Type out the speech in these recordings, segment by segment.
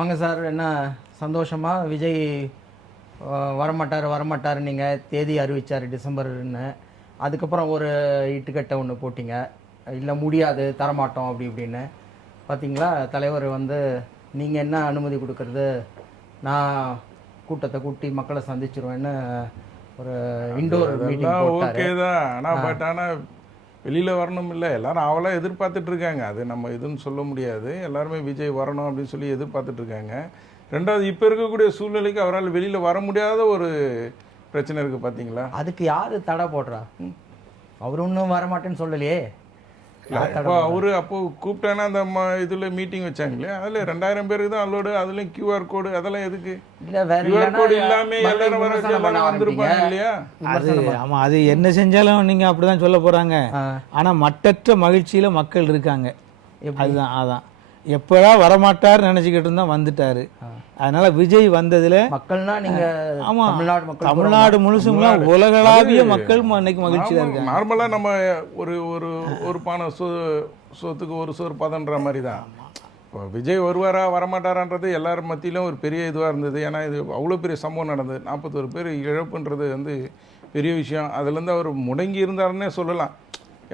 வாங்க சார். என்ன சந்தோஷமா? விஜய் வரமாட்டார் நீங்கள் தேதி அறிவித்தார் டிசம்பர்னு. அதுக்கப்புறம் ஒரு இட்டுக்கட்டை ஒன்று போட்டிங்க, இல்லை முடியாது தரமாட்டோம் அப்படி இப்படின்னு. பார்த்தீங்களா, தலைவர் நீங்கள் என்ன அனுமதி கொடுக்கறது, நான் கூட்டத்தை கூட்டி மக்களை சந்திச்சிருவேன்னு ஒரு இண்டோர் மீட்டிங் ஓகே தான். ஆனால் வெளியில் வரணும் இல்லை, எல்லாரும் அவளாக எதிர்பார்த்துட்டு இருக்காங்க. அது நம்ம எதுன்னு சொல்ல முடியாது. எல்லாருமே விஜய் வரணும் அப்படின்னு சொல்லி எதிர்பார்த்துட்டு இருக்காங்க. ரெண்டாவது, இப்போ இருக்கக்கூடிய சூழ்நிலைக்கு அவரால் வெளியில் வர முடியாத ஒரு பிரச்சனை இருக்குது பார்த்தீங்களா. அதுக்கு யார் தடை போடுறா? அவர் ஒன்றும் வரமாட்டேன்னு சொல்லலையே. அப்போ அப்போ கூப்பிட்டேன்னா அந்த இதில் மீட்டிங் வச்சாங்க இல்லையா, அதில் 2000 பேருக்கு தான் அலோடு. அதுலேயும் QR கோடு அதெல்லாம் எதுக்கு? QR கோடு இல்லாமல் எல்லாரும் வந்திருப்பாங்க இல்லையா. அது ஆமாம், அது என்ன செஞ்சாலும் நீங்கள் அப்படி தான் சொல்ல போகிறாங்க. ஆனால் மட்டற்ற மகிழ்ச்சியில் மக்கள் இருக்காங்க. அதான் எப்படா வரமாட்டார் நினச்சிக்கிட்டு இருந்தா வந்துட்டாரு. அதனால விஜய் வந்ததுல மக்கள்னா நீங்க ஆமா தமிழ்நாடு முழுசும் உலகளாவிய மக்கள் இன்னைக்கு மகிழ்ச்சியா இருக்காங்க. நார்மலா நம்ம ஒரு பானை சோத்துக்கு ஒரு சோறு பதன்ற மாதிரி தான். இப்போ விஜய் வருவாரா வரமாட்டாரான்றது எல்லாரும் மத்தியிலும் ஒரு பெரிய இதுவாக இருந்தது. ஏன்னா இது அவ்வளோ பெரிய சம்பவம் நடந்தது. 41 பேர் இழப்புன்றது பெரிய விஷயம். அதுலேருந்து அவர் முடங்கி இருந்தாருன்னே சொல்லலாம்.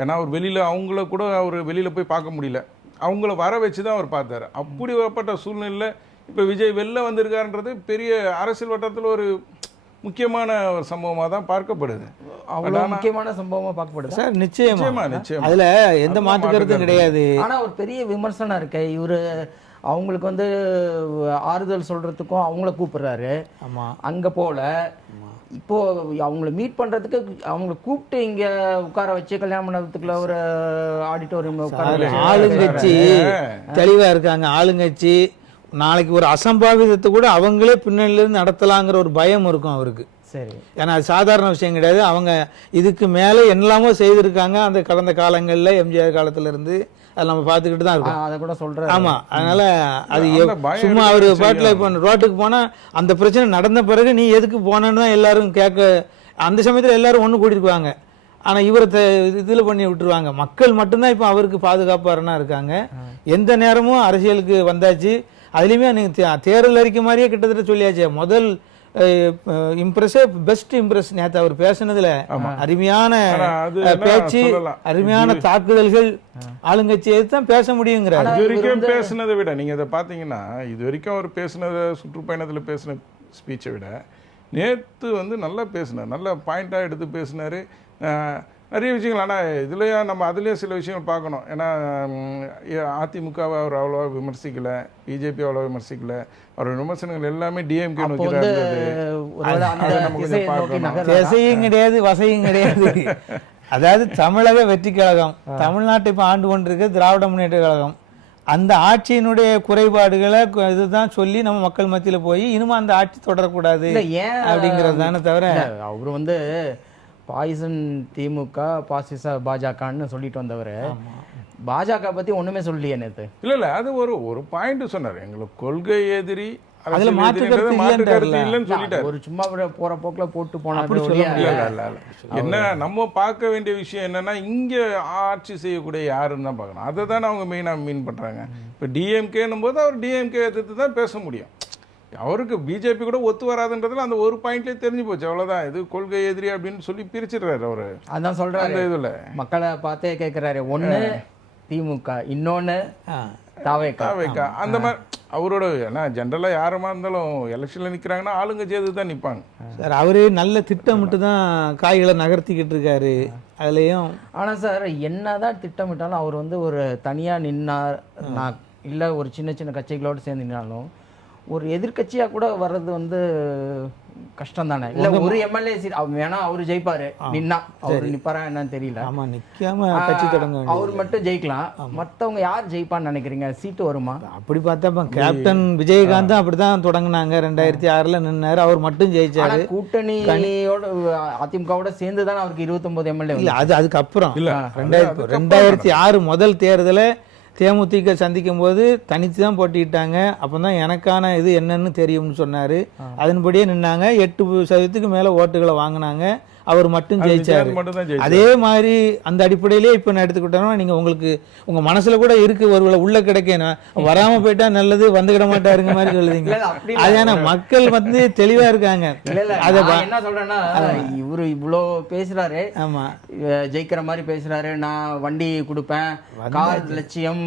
ஏன்னா அவர் வெளியில் அவங்கள கூட அவர் வெளியில் போய் பார்க்க முடியல. அவங்கள வர வச்சு தான் அவர் பார்த்தார். அப்படி வரப்பட்ட சூழ்நிலையில் இப்போ விஜய் வெளில வந்திருக்காருன்றது பெரிய அரசியல் வட்டத்தில் ஒரு முக்கியமான ஒரு சம்பவமாக தான் பார்க்கப்படுது. அவ்வளோ முக்கியமான சம்பவமாக பார்க்கப்படுது சார். நிச்சயமா அதில் எந்த மாற்று கருத்தும் கிடையாது. ஆனால் ஒரு பெரிய விமர்சனம் இருக்கு. இவர் அவங்களுக்கு ஆறுதல் சொல்கிறதுக்கும் அவங்கள கூப்பிடுறாரு. ஆமாம், அங்கே போல இப்போ அவங்கள மீட் பண்றதுக்கு அவங்கள கூப்பிட்டு இங்க உட்கார வச்சு கல்யாண மண்டபத்துக்குள்ள ஒரு ஆடிட்டோரியம் உட்கார ஆளுங்கட்சி தெளிவா இருக்காங்க. ஆளுங்கட்சி நாளைக்கு ஒரு அசம்பாவிதத்தை கூட அவங்களே பின்னணியிலிருந்து நடத்தலாங்கிற ஒரு பயம் இருக்கும் அவருக்கு. சரி, ஏன்னா அது சாதாரண விஷயம் கிடையாது. அவங்க இதுக்கு மேலே என்னெல்லாமோ செய்திருக்காங்க அந்த கடந்த காலங்களில், எம்ஜிஆர் காலத்துல இருந்து. அதை நம்ம பார்த்துக்கிட்டு தான் இருக்கோம். அதை கூட சொல்கிறேன். ஆமாம், அதனால அது சும்மா அவர் பாட்டில் இப்போ ரோட்டுக்கு போனால் அந்த பிரச்சனை நடந்த பிறகு நீ எதுக்கு போனேன்னு தான் எல்லாரும் கேட்க. அந்த சமயத்தில் எல்லாரும் ஒன்று கூட்டிருக்குவாங்க. ஆனால் இவரை இதில் பண்ணி விட்டுருவாங்க. மக்கள் மட்டும்தான் இப்போ அவருக்கு பாதுகாப்பாரனா இருக்காங்க. எந்த நேரமும் அரசியலுக்கு வந்தாச்சு. அதுலேயுமே நீங்கள் தேர்தல் அறிக்கை மாதிரியே கிட்டத்தட்ட சொல்லியாச்சு. முதல் இம்ப்ரெஸ்ஸே பெஸ்ட் இம்ப்ரெஸ். நேற்று அவர் பேசினதுல அருமையான பேச்சு, அருமையான தாக்குதல்கள். ஆளுங்கட்சி தான் பேச முடியுங்கிறார். இது வரைக்கும் பேசினதை விட நீங்க இதை பார்த்தீங்கன்னா, இது வரைக்கும் அவர் பேசினதை சுற்றுப்பயணத்தில் பேசின ஸ்பீச்சை விட நேற்று நல்லா பேசினார். நல்ல பாயிண்டாக எடுத்து பேசினார். நிறைய விஷயங்கள். ஆனால் இதுலையா நம்ம அதுலேயும் சில விஷயங்கள் பார்க்கணும். ஏன்னா அதிமுகவை அவர் அவ்வளோவா விமர்சிக்கலை, பிஜேபி அவ்வளோவா விமர்சிக்கலை. அவரோட விமர்சனங்கள் எல்லாமே டிஎம்கே நோக்கி தான் இருந்தது. திசையும் கிடையாது, வசையும் கிடையாது. அதாவது தமிழக வெற்றி கழகம், தமிழ்நாட்டை இப்போ ஆண்டு கொண்டிருக்க திராவிட முன்னேற்ற கழகம், அந்த ஆட்சியினுடைய குறைபாடுகளை இதுதான் சொல்லி நம்ம மக்கள் மத்தியில் போய் இனிமே அந்த ஆட்சி தொடரக்கூடாது அப்படிங்கிறது தானே தவிர அவர் பாய்சன் திமுக பாசிச பாஜகன்னு சொல்லிட்டு வந்தவர் பாஜக பத்தி ஒண்ணுமே சொல்லலையே நேத்து. இல்ல அது ஒரு பாயிண்ட் சொன்னார். எங்களுக்கு கொள்கை எதிரி, அதுல மாற்று கருத்து இல்லைன்னு சொல்லிட்டாரு. ஒரு சும்மா போற போக்குல போட்டு போனாரு. என்ன நம்ம பார்க்க வேண்டிய விஷயம் என்னன்னா, இங்க ஆட்சி செய்யக்கூடிய யாருன்னு தான் பார்க்கணும். அதை தானே அவங்க மெயினா மீன் பண்றாங்க. இப்ப டிஎம்கேன்னும் போது அவர் டிஎம்கே எதிர்த்து தான் பேச முடியும். அவருக்கு பிஜேபி கூட ஒத்து வராதுன்றதுல அந்த ஒரு பாயிண்ட்லேயே தெரிஞ்சு போச்சு. அவ்வளோதான், இது கொள்கை எதிரி அப்படின்னு சொல்லி பிரிச்சிடுறாரு அவரு. அதான் சொல்றாரு. அந்த இதில் மக்களை பார்த்தே கேட்குறாரு. ஒன்று திமுக, இன்னொன்று தாவேக்கா. அந்த மாதிரி அவரோட ஏன்னா ஜென்ரலாக யாருமா இருந்தாலும் எலெக்ஷனில் நிற்கிறாங்கன்னா ஆளுங்கட்சி எது தான் நிற்பாங்க சார். அவரு நல்ல திட்டமிட்டு தான் காய்களை நகர்த்திக்கிட்டு இருக்காரு அதுலேயும். ஆனால் சார் என்னதான் திட்டமிட்டாலும் அவர் ஒரு தனியாக நின்னார், நான் இல்லை ஒரு சின்ன சின்ன கட்சிகளோடு சேர்ந்து நின்னாலும் ஒரு எதிர்கட்சியாக கூட வர்றது கஷ்டம் தானே. இல்லை ஒரு எம்எல்ஏ சீட் வேணா அவரு ஜெயிப்பாரு, நின்னா அவரு நிப்பாரா என்னன்னு தெரியல. ஆமா, நிக்காம கட்சி தொடங்க அவர் மட்டும் ஜெயிக்கலாம். மற்றவங்க யார் ஜெயிப்பான்னு நினைக்கிறீங்க? சீட்டு வருமா? அப்படி பார்த்தா கேப்டன் விஜயகாந்த் அப்படிதான் தொடங்கினாங்க. 2006 நின்னாரு, அவர் மட்டும் ஜெயிச்சாரு. கூட்டணியோட அதிமுகவோட சேர்ந்து தானே அவருக்கு 29 எம்எல்ஏ. இல்ல அது அதுக்கப்புறம் 2006 முதல் தேர்தலை தேமுதிக சந்திக்கும் போது தனித்து தான் போட்டிக்கிட்டாங்க. அப்போ தான் எனக்கான இது என்னன்னு தெரியும்னு சொன்னார். அதன்படியே நின்னாங்க. 8% மேலே ஓட்டுகளை வாங்கினாங்க. அவர் மட்டும் ஜெயிச்சாரு. மட்டும் தான் அதே மாதிரி அந்த அடிப்படையிலே இப்போ நான் எடுத்துக்கிட்டோம்னா நீங்கள் உங்களுக்கு உங்கள் மனசில் கூட இருக்கு ஒருவேளை உள்ள கிடைக்கணும் வராமல் போயிட்டா நல்லது வந்துக்கிட மாட்டாருங்க மாதிரி சொல்லுவீங்க. அதான மக்கள் வந்து தெளிவாக இருக்காங்க. அதை என்ன சொல்றேன்னா இவரு இவ்வளோ பேசுறாரு, ஆமா ஜெயிக்கிற மாதிரி பேசுறாரு, நான் வண்டி கொடுப்பேன், கார் லட்சியம்,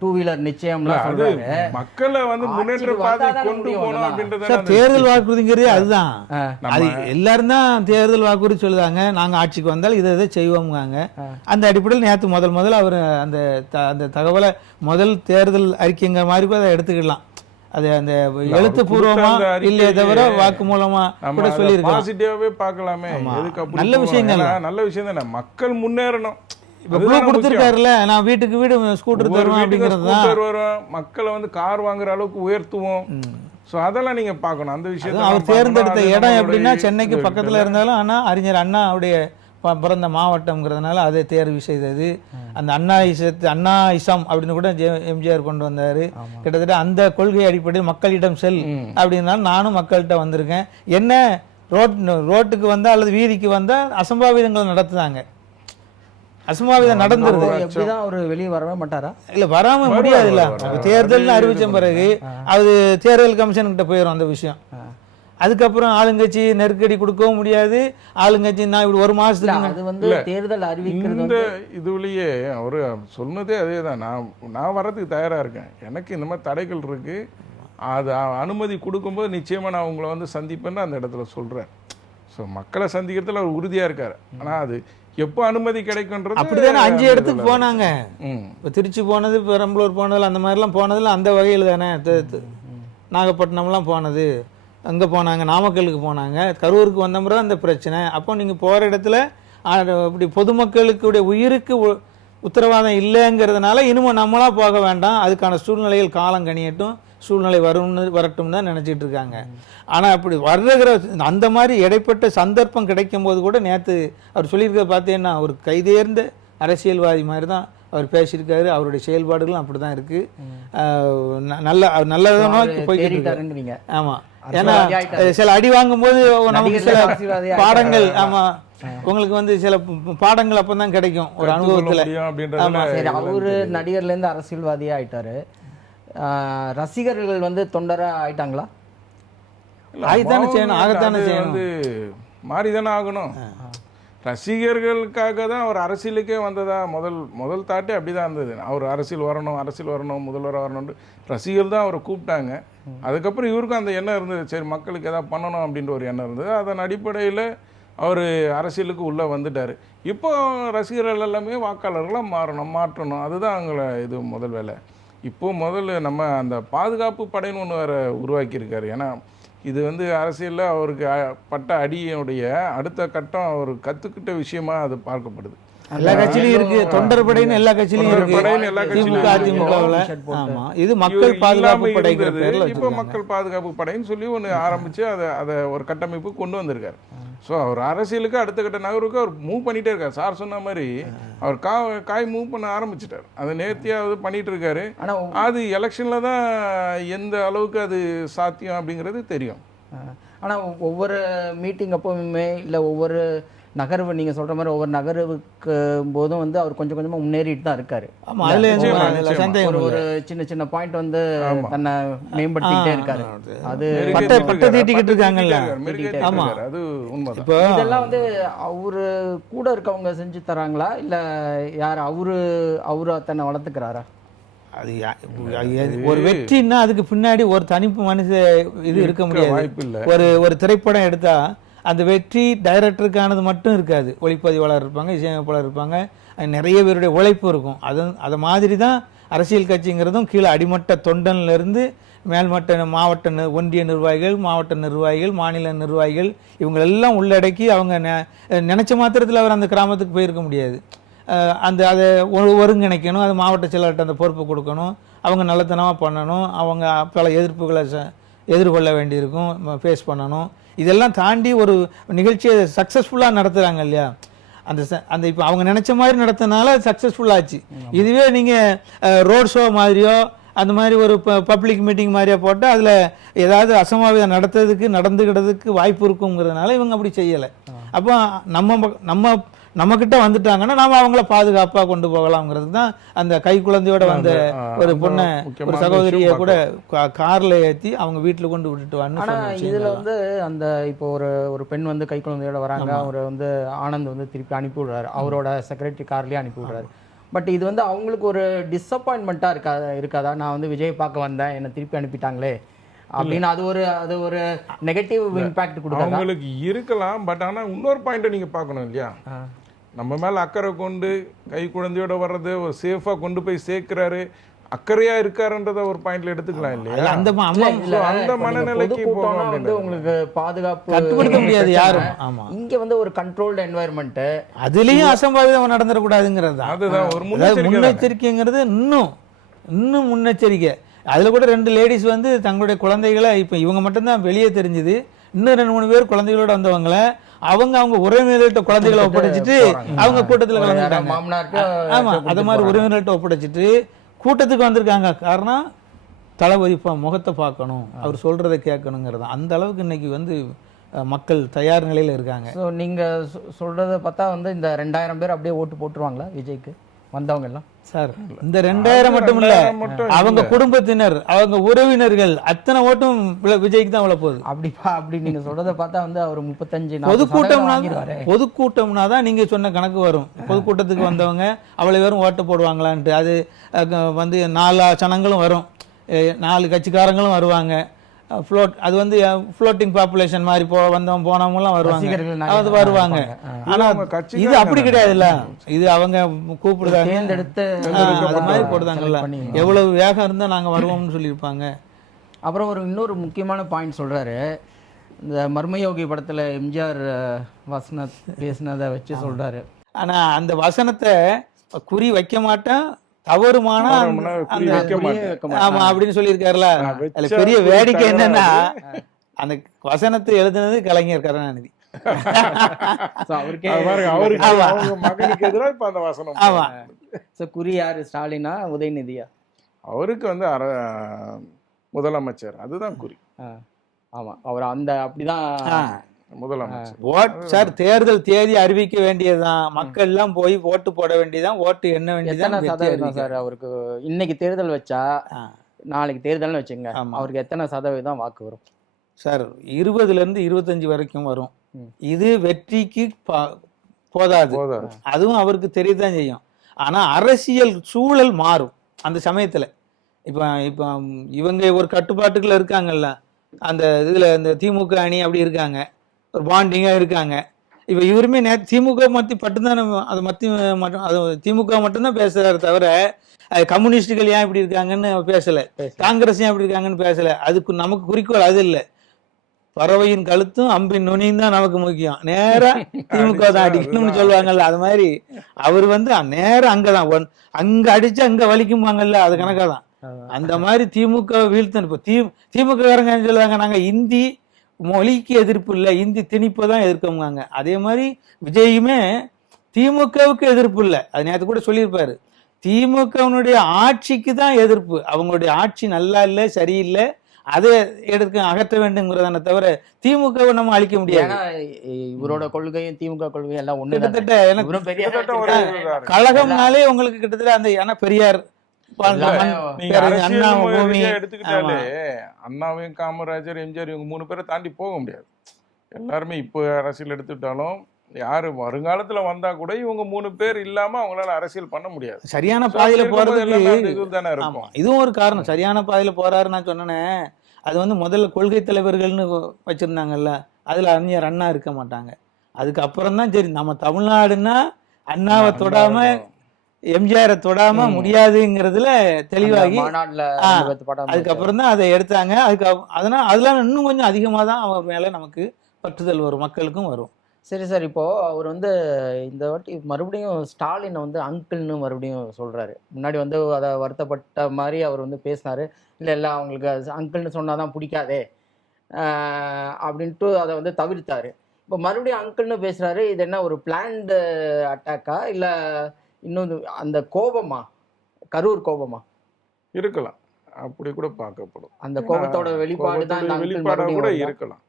டூ வீலர் நிச்சயம்லாம் சொல்றாரு. மக்களை வந்து முன்னேற்ற பாதை கொண்டு போகணும் அப்படின்றது சார் தேர்தல் வாக்குறுதிங்கிறதே அதுதான். அது எல்லாரும் தான் தேர்தல் வாக்குறுதி சொல்லுதாங்க, நாங்க ஆட்சிக்கு வந்தால் இதை செய்வோம்ங்க. அந்த அடிப்படையில் நேற்று முதல் அவர் அந்த தகவலை முதல் தேர்தல் அறிக்கைங்கிற மாதிரி கூட அதை எடுத்துக்கலாம். அது அந்த எழுத்துப்பூர்வமா இல்லையே தவிர வாக்கு மூலமா கூட சொல்லியிருக்கோம். பாசிட்டிவாவே பார்க்கலாமே. நல்ல விஷயங்கள், நல்ல விஷயம் தானே. மக்கள் முன்னேறணும். கொடுத்திருக்காருல்ல, நான் வீட்டுக்கு வீடு ஸ்கூட்டர் தருவேன் அப்படிங்கிறது தான். மக்களை வந்து கார் வாங்குற அளவுக்கு உயர்த்துவோம். ஸோ அதெல்லாம் நீங்க பார்க்கணும். அந்த விஷயத்தை அவர் தேர்ந்தெடுத்த இடம் எப்படின்னா சென்னைக்கு பக்கத்துல இருந்தாலும் ஆனா அறிஞர் அண்ணா அவருடைய பிறந்த மாவட்டம்ங்கிறதுனால அதை தேர்வு செய்தது. அந்த அண்ணா இசம் அப்படின்னு கூட எம்ஜிஆர் கொண்டு வந்தாரு. கிட்டத்தட்ட அந்த கொள்கை அடிப்படையில் மக்களிடம் செல் அப்படின்னாலும் நானும் மக்கள்கிட்ட வந்திருக்கேன். என்ன ரோட்டுக்கு வந்தா அல்லது வீதிக்கு வந்தா அசம்பாவிதங்களை நடத்துனாங்க. அசம்பாவிதம் நடந்துருது. எப்படிதான் அவர் வெளியே வரவே மாட்டாரா? இல்ல வராம முடியாது. இல்ல தேர்தல் அறிவிச்ச பிறகு அது தேர்தல் கமிஷன் கிட்ட போயிடும் அந்த விஷயம். அதுக்கப்புறம் ஆளுங்கட்சி நெருக்கடி கொடுக்கவும் முடியாது. ஆளுங்கட்சி நான் இப்படி ஒரு மாசத்துக்கு அது வந்து தேர்தல் அறிவிக்கிறது இந்த இதுலயே அவரு சொன்னதே அதே தான். நான் வர்றதுக்கு தயாரா இருக்கேன், எனக்கு இந்த மாதிரி தடைகள் இருக்கு, அது அனுமதி கொடுக்கும்போது நிச்சயமா நான் உங்களை வந்து சந்திப்பேன்னு அந்த இடத்துல சொல்றேன். ஸோ மக்களை சந்திக்கிறதுல அவர் உறுதியா இருக்காரு. ஆனா அது எப்போ அனுமதி கிடைக்கும்ன்றது அப்படிதானே. 5 இடத்துக்கு போனாங்க. இப்போ திருச்சி போனது, பெரம்பலூர் போனதில் அந்த மாதிரிலாம் போனதில்ல அந்த வகையில் தானே. நாகப்பட்டினம்லாம் போனது, அங்கே போனாங்க, நாமக்கலுக்கு போனாங்க, கரூருக்கு வந்தமுறை அந்த பிரச்சனை. அப்போ நீங்கள் போகிற இடத்துல அப்படி பொதுமக்களுக்குடைய உயிருக்கு உத்தரவாதம் இல்லைங்கிறதுனால இனிமேல் நம்மளா போக வேண்டாம், அதுக்கான சூழ்நிலைகள் காலம் கணியட்டும், சூழ்நிலை வரட்டும் தான் நினச்சிட்டு இருக்காங்க. ஆனால் அப்படி வர்ற அந்த மாதிரி இடைப்பட்ட சந்தர்ப்பம் கிடைக்கும் போது கூட நேற்று அவர் சொல்லியிருக்க பார்த்தீங்கன்னா ஒரு கைதேர்ந்த அரசியல்வாதி மாதிரி தான் அவர் பேசியிருக்காரு. அவருடைய செயல்பாடுகளும் அப்படி தான் இருக்கு. நல்லதை நோக்கி போய்கிட்டு இருக்காங்க. ஆமா, ஏன்னா சில அடி வாங்கும்போது நமக்கு சில பாடங்கள், ஆமா உங்களுக்கு வந்து சில பாடங்கள் அப்பதான் கிடைக்கும் ஒரு அனுபவத்துல. அவரு நடிகர்ல இருந்து அரசியல்வாதியா ஆயிட்டாரு. ரசிகர்கள் வந்து தொண்டரா ஆயிட்டாங்களா? ஆகத்தானே செய்யணும், ஆகத்தானே செய்யணும், வந்து மாறிதானே ஆகணும். ரசிகர்களுக்காக தான் அவர் அரசியலுக்கே வந்ததா முதல் தாட்டே அப்படிதான் இருந்தது. அவர் அரசியல் வரணும், முதல்வராக வரணும்னு ரசிகர்கள் தான் அவரை கூப்பிட்டாங்க. அதுக்கப்புறம் இவருக்கும் அந்த எண்ணம் இருந்தது, சரி மக்களுக்கு எதாவது பண்ணணும் அப்படின்ற ஒரு எண்ணம் இருந்தது. அதன் அடிப்படையில் அவர் அரசியலுக்கு உள்ளே வந்துட்டார். இப்போ ரசிகர்கள் எல்லாமே வாக்காளர்களாக மாற்றணும், அதுதான் அவங்கள இது முதல் வேலை. இப்போது முதல்ல நம்ம அந்த பாதுகாப்பு படைன்னு ஒன்று வேறு உருவாக்கியிருக்காரு. ஏன்னா இது வந்து அரசியலில் அவருக்கு பட்ட அடியுடைய அடுத்த கட்டம் அவர் கற்றுக்கிட்ட விஷயமா அது பார்க்கப்படுது. எல்லா கட்சியிலும் இருக்கு, தொண்டர் படைன்னு எல்லா கட்சியிலும் இருக்கு, திமுக அதிமுகவில். ஆமா, இது மக்கள் பாதுகாப்பு படைங்கிற பேர்ல இப்போ மக்கள் பாதுகாப்பு படைன்னு சொல்லி ஒன்று ஆரம்பிச்சு அதை ஒரு கட்டமைப்பு கொண்டு வந்திருக்காரு. ஸோ அவர் அரசியலுக்கு அடுத்த கட்ட நகருக்கு அவர் மூவ் பண்ணிட்டே இருக்காரு. சார் சொன்ன மாதிரி அவர் காய் மூவ் பண்ண ஆரம்பிச்சிட்டார். அதை நேர்த்தியாக பண்ணிட்டு இருக்காரு. அது எலெக்ஷன்ல தான் எந்த அளவுக்கு அது சாத்தியம் அப்படிங்கிறது தெரியும். ஆனால் ஒவ்வொரு மீட்டிங் அப்போவுமே இல்லை ஒவ்வொரு நகர்வு நீங்கள் சொல்கிற மாதிரி ஒவ்வொரு நகர்வுக்கு போதும் வந்து அவர் கொஞ்சம் கொஞ்சமாக முன்னேறிட்டு தான் இருக்காரு. ஒரு சின்ன சின்ன பாயிண்ட் வந்து தன்னை மேம்படுத்திக்கிட்டே இருக்காரு. அது பட்ட தீட்டிக்கிட்டு இருக்காங்கல்ல. ஆமா, அது உண்மை. இப்போ இதெல்லாம் வந்து அவரு கூட இருக்கவங்க செஞ்சு தராங்களா இல்லை யார் அவரு தன்னை வளர்த்துக்கிறாரா? அது ஒரு வெற்றின்னா அதுக்கு பின்னாடி ஒரு தனிப்பு மனுஷ இது இருக்க முடியாது. ஒரு திரைப்படம் எடுத்தா அந்த வெற்றி டைரக்டருக்கானது மட்டும் இருக்காது. ஒளிப்பதிவாளர் இருப்பாங்க, இசையமைப்பாளர் இருப்பாங்க, நிறைய பேருடைய உழைப்பு இருக்கும். அது மாதிரி தான் அரசியல் கட்சிங்கிறதும் கீழே அடிமட்ட தொண்டன்லேருந்து மேல்மட்ட மாவட்ட ஒன்றிய நிர்வாகிகள், மாவட்ட நிர்வாகிகள், மாநில நிர்வாகிகள், இவங்களெல்லாம் உள்ளடக்கி அவங்க நினச்ச மாத்திரத்தில் அவர் அந்த கிராமத்துக்கு போயிருக்க முடியாது. அதை ஒருங்கிணைக்கணும், அது மாவட்ட செயலாளர்கிட்ட அந்த பொறுப்பு கொடுக்கணும், அவங்க நல்லத்தனமாக பண்ணணும், அவங்க பல எதிர்ப்புகளை எதிர்கொள்ள வேண்டியிருக்கும், ஃபேஸ் பண்ணணும். இதெல்லாம் தாண்டி ஒரு நிகழ்ச்சியை சக்ஸஸ்ஃபுல்லாக நடத்துகிறாங்க இல்லையா, அந்த இப்போ அவங்க நினச்ச மாதிரி நடத்தினால சக்ஸஸ்ஃபுல்லாச்சு. இதுவே நீங்கள் ரோட் ஷோ மாதிரியோ அந்த மாதிரி ஒரு பப்ளிக் மீட்டிங் மாதிரியா போட்டால் அதில் ஏதாவது அசம்பாவிதம் நடந்துக்கிடறதுக்கு வாய்ப்பு இருக்குங்கிறதுனால இவங்க அப்படி செய்யலை. அப்போ நம்மக்கிட்ட வந்துட்டாங்கன்னா நாம அவங்கள பாதுகாப்பாக கொண்டு போகலாம்ங்கிறதுக்கு தான் அந்த கை குழந்தையோட வந்த ஒரு பொண்ணை ஒரு சகோதரியை கூட காரில் ஏற்றி அவங்க வீட்டில் கொண்டு விட்டுட்டு வான்னு. ஆனால் இதில் வந்து அந்த இப்போ ஒரு பெண் வந்து கை குழந்தையோட வராங்க, அவர் வந்து ஆனந்த் வந்து திருப்பி அனுப்பி விடுறாரு, அவரோட செக்ரட்டரி கார்லேயே அனுப்பி விடுறாரு. பட் இது வந்து அவங்களுக்கு ஒரு டிஸப்பாயின்மெண்ட்டாக இருக்காதா? நான் வந்து விஜய் பார்க்க வந்தேன், என்னை திருப்பி அனுப்பிட்டாங்களே அப்படின்னு அது ஒரு நெகட்டிவ் இம்பாக்ட் கொடுக்கும். அவங்களுக்கு இருக்கலாம். பட் ஆனால் இன்னொரு பாயிண்ட்டை நீங்கள் பார்க்கணும் இல்லையா, நம்ம மேலே அக்கறை கொண்டு கை குழந்தையோட வர்றது ஒரு சேஃபாக கொண்டு போய் சேர்க்கிறாரு, அக்கறையா இருக்காருன்றத ஒரு பாயிண்ட்ல எடுத்துக்கலாம் இல்லையா? அந்த மனநிலைக்கு வந்து உங்களுக்கு பாதுகாப்பு கட்டுப்படுத்த முடியாது யாரும். ஆமா, இங்க வந்து ஒரு கண்ட்ரோல்டு என்வாயர்மெண்ட், அதுலயும் அசம்பாவிதம் நடந்துடக்கூடாதுங்கிறது தான். அதுதான் ஒரு முன்னெச்சரிக்கைங்கிறது. இன்னும் முன்னெச்சரிக்கை. அதுல கூட 2 லேடிஸ் வந்து தங்களுடைய குழந்தைகளை, இப்ப இவங்க மட்டும்தான் வெளியே தெரிஞ்சது, இன்னும் 2-3 பேர் குழந்தைகளோட வந்தவங்கள அவங்க உறவினர்கள்ட்ட குழந்தைகளை ஒப்படைச்சிட்டு அவங்க கூட்டத்தில் கலந்துட்டாங்க. ஆமா, அது மாதிரி உறவினர்கள்ட்ட ஒப்படைச்சிட்டு கூட்டத்துக்கு வந்திருக்காங்க. காரணம் தளபதி முகத்தை பார்க்கணும், அவர் சொல்றதை கேட்கணுங்கிறது. அந்த அளவுக்கு இன்னைக்கு வந்து மக்கள் தயார் நிலையில இருக்காங்க. ஸோ நீங்க சொல்றதை பார்த்தா வந்து இந்த 2000 பேர் அப்படியே ஓட்டு போட்டுருவாங்களா விஜய்க்கு வந்தவங்க எல்லாம்? சார், இந்த 2000 மட்டும் இல்ல, அவங்க குடும்பத்தினர், அவங்க உறவினர்கள் அத்தனை ஓட்டும் விஜய்க்கு தான் விழ போகுது. அப்படி நீங்க சொல்றதை பார்த்தா வந்து அவர் 35 பொதுக்கூட்டம்னா தான் நீங்க சொன்ன கணக்கு வரும். பொதுக்கூட்டத்துக்கு வந்தவங்க அவ்வளவு பேரும் ஓட்டு போடுவாங்களான்ட்டு. அது வந்து 4 சனங்களும் வரும், 4 கட்சிக்காரங்களும் வருவாங்க. அது வந்து ஃப்ளோட்டிங் பாப்புலேஷன் மாதிரி போனவங்கலாம் வருவாங்க, அது வருவாங்க. ஆனா இது அப்படி கிடையாதுல்ல, இது அவங்க கூப்பிடுறாங்க, அது மாதிரி போடுதாங்கல்ல, எவ்வளவு வேகம் இருந்தா நாங்க வருவோம்னு சொல்லியிருப்பாங்க. அப்புறம் இன்னொரு முக்கியமான பாயிண்ட் சொல்றாரு, இந்த மர்மயோகி படத்துல எம்ஜிஆர் வசனத் பேசினதை வச்சு சொல்றாரு. ஆனா அந்த வசனத்தை குறி வைக்க மாட்டேன், தவறுமானா ஆமா அப்படின்னு சொல்லியிருக்காருல. அதுல பெரிய வேடிக்கை என்னன்னா, அந்த வசனத்தை எழுதுனது கலைஞர் கருணாநிதி. குறி யாரு? ஸ்டாலினா உதயநிதியா? அவருக்கு வந்து முதலமைச்சர், அதுதான் குறி. ஆமா, அவர் அந்த அப்படிதான் முதலமைச்சர். தேர்தல் தேதி அறிவிக்க வேண்டியதுதான், மக்கள் எல்லாம் போய் ஓட்டு போட வேண்டியதான், ஓட்டு எண்ண வேண்டியதான் சார். அவருக்கு இன்னைக்கு தேர்தல் வச்சா நாளைக்கு தேர்தல்னு வச்சுங்க, அவருக்கு எத்தனை சதவீதம் வாக்கு வரும் சார்? 20லேருந்து 25 வரைக்கும் வரும். இது வெற்றிக்கு போதாது, அதுவும் அவருக்கு தெரியதான் செய்யும். ஆனா அரசியல் சூழல் மாறும் அந்த சமயத்துல. இப்ப இவங்க ஒரு கட்டுப்பாட்டுக்குள்ள இருக்காங்கல்ல, அந்த இதுல இந்த திமுக அணி அப்படி இருக்காங்க, ஒரு பாண்டிங்காக இருக்காங்க. இப்போ இவருமே திமுக மத்தி மட்டும்தான் அதை மத்தி மட்டும் அது திமுக மட்டும்தான் பேசுறாரு தவிர கம்யூனிஸ்டுகள் ஏன் இப்படி இருக்காங்கன்னு பேசலை, காங்கிரஸ் ஏன் இப்படி இருக்காங்கன்னு பேசலை. அதுக்கு நமக்கு குறிக்கோள் அது இல்லை. பறவையின் கழுத்தும் அம்பின் நுனியும் தான் நமக்கு முக்கியம். நேரா திமுக தான் அடிக்கணும்னு சொல்லுவாங்கல்ல, அது மாதிரி அவர் வந்து நேரம் அங்கதான், அங்க அடிச்சு அங்க வலிக்குமாங்கல்ல, அது கணக்காக தான். அந்த மாதிரி திமுக வீழ்த்தணும். இப்போ திமுக காரங்க சொல்லுவாங்க, நாங்க இந்தி மொழிக்கு எதிர்ப்பு இல்லை, இந்தி திணிப்பை தான் எதிர்க்கோங்க. அதே மாதிரி விஜயுமே திமுகவுக்கு எதிர்ப்பு இல்லை, அது நேற்று கூட சொல்லியிருப்பாரு. திமுகவினுடைய ஆட்சிக்கு தான் எதிர்ப்பு, அவங்களுடைய ஆட்சி நல்லா இல்லை, சரியில்லை, அதை அகற்ற வேண்டும்ங்கிறதான தவிர திமுகவை நம்ம அழிக்க முடியாது. இவரோட கொள்கையும் திமுக கொள்கையும் எல்லாம் ஒண்ணு. கிட்டத்தட்ட எனக்கு கழகம்னாலே உங்களுக்கு கிட்டத்தட்ட அந்த ஏன்னா பெரியார் எடுத்துக்கிட்டாலே அண்ணாவையும் காமராஜர் எம்ஜிஆர் இவங்க 3 பேரை தாண்டி போக முடியாது. எல்லாருமே இப்போ அரசியல் எடுத்துட்டாலும் யாரு வருங்காலத்துல வந்தா கூட இவங்க 3 பேர் இல்லாம அவங்களால அரசியல் பண்ண முடியாது. சரியான பாதையில போறதுக்கு இதுவும் ஒரு காரணம். சரியான பாதையில போறாரு நான் சொன்னேன். அது வந்து முதல்ல கொள்கை தலைவர்கள்னு வச்சிருந்தாங்கல்ல, அதுல அறிஞர் அண்ணா இருக்க மாட்டாங்க. அதுக்கப்புறம் தான் சரி நம்ம தமிழ்நாடுன்னா அண்ணாவை தொடாம எம்ஜிஆரை தொடாம முடியாதுங்கிறதுல தெளிவாகி அதுக்கப்புறம் தான் அதை எடுத்தாங்க. அதெல்லாம் இன்னும் கொஞ்சம் அதிகமா தான் அவர் மேல நமக்கு பற்றுதல் வரும், மக்களுக்கும் வரும். சரி சார், இப்போ அவர் வந்து இந்த வாட்டி மறுபடியும் ஸ்டாலினை வந்து அங்கிள்னு மறுபடியும் சொல்றாரு. முன்னாடி வந்து அதை வருத்தப்பட்ட மாதிரி அவர் வந்து பேசினாரு. இல்லை அவங்களுக்கு அங்கிள்னு சொன்னாதான் பிடிக்காதே அப்படின்ட்டு அதை வந்து தவிர்த்தாரு. இப்போ மறுபடியும் அங்கிள்னு பேசுறாரு. இது என்ன ஒரு பிளான்டு அட்டாக்கா இல்லை இன்னும் அந்த கோபமா, கரூர் கோபமா இருக்கலாம், அப்படி கூட பார்க்கப்படும். அந்த கோபத்தோட வெளிப்பாடு தான் வெளிப்பாடா கூட இருக்கலாம்,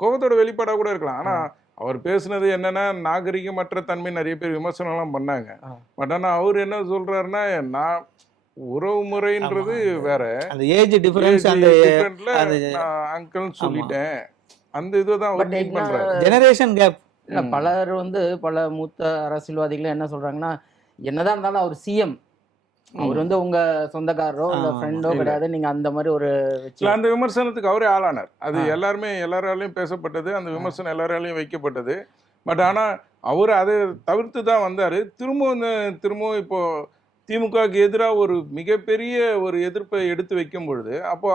கோபத்தோட வெளிப்பாடா கூட இருக்கலாம். ஆனா அவர் பேசுனது என்னன்னா நாகரிகமற்ற தன்மை நிறைய பேர் விமர்சனம்லாம் பண்ணாங்க. பட் ஆனால் அவர் என்ன சொல்றாருன்னா, நான் உறவு முறைன்றது வேற, அந்த ஏஜ் டிஃபரன்ஸ், அந்த அங்கிள்னு சொல்லிட்டேன், அந்த இதுதான் அவர் மீன் பண்றாரு. Generation gap. இல்ல பலர் வந்து பல மூத்த அரசியல்வாதிகள் என்ன சொல்றாங்கன்னா, என்னதான் இருந்தாலும் அவர் சிஎம், அவர் வந்து உங்க சொந்தக்காரரோ இல்ல ஃப்ரெண்டோ கிடையாது, நீங்க அந்த மாதிரி ஒரு அந்த விமர்சனத்துக்கு அவரே ஆளானார். அது எல்லாராலையும் பேசப்பட்டது, அந்த விமர்சனம் எல்லாராலையும் வைக்கப்பட்டது. பட் ஆனா அவர் அதை தவிர்த்து தான் வந்தாரு. திரும்பவும் இப்போ திமுகவுக்கு எதிராக ஒரு மிகப்பெரிய ஒரு எதிர்ப்பை எடுத்து வைக்கும் பொழுது, அப்போ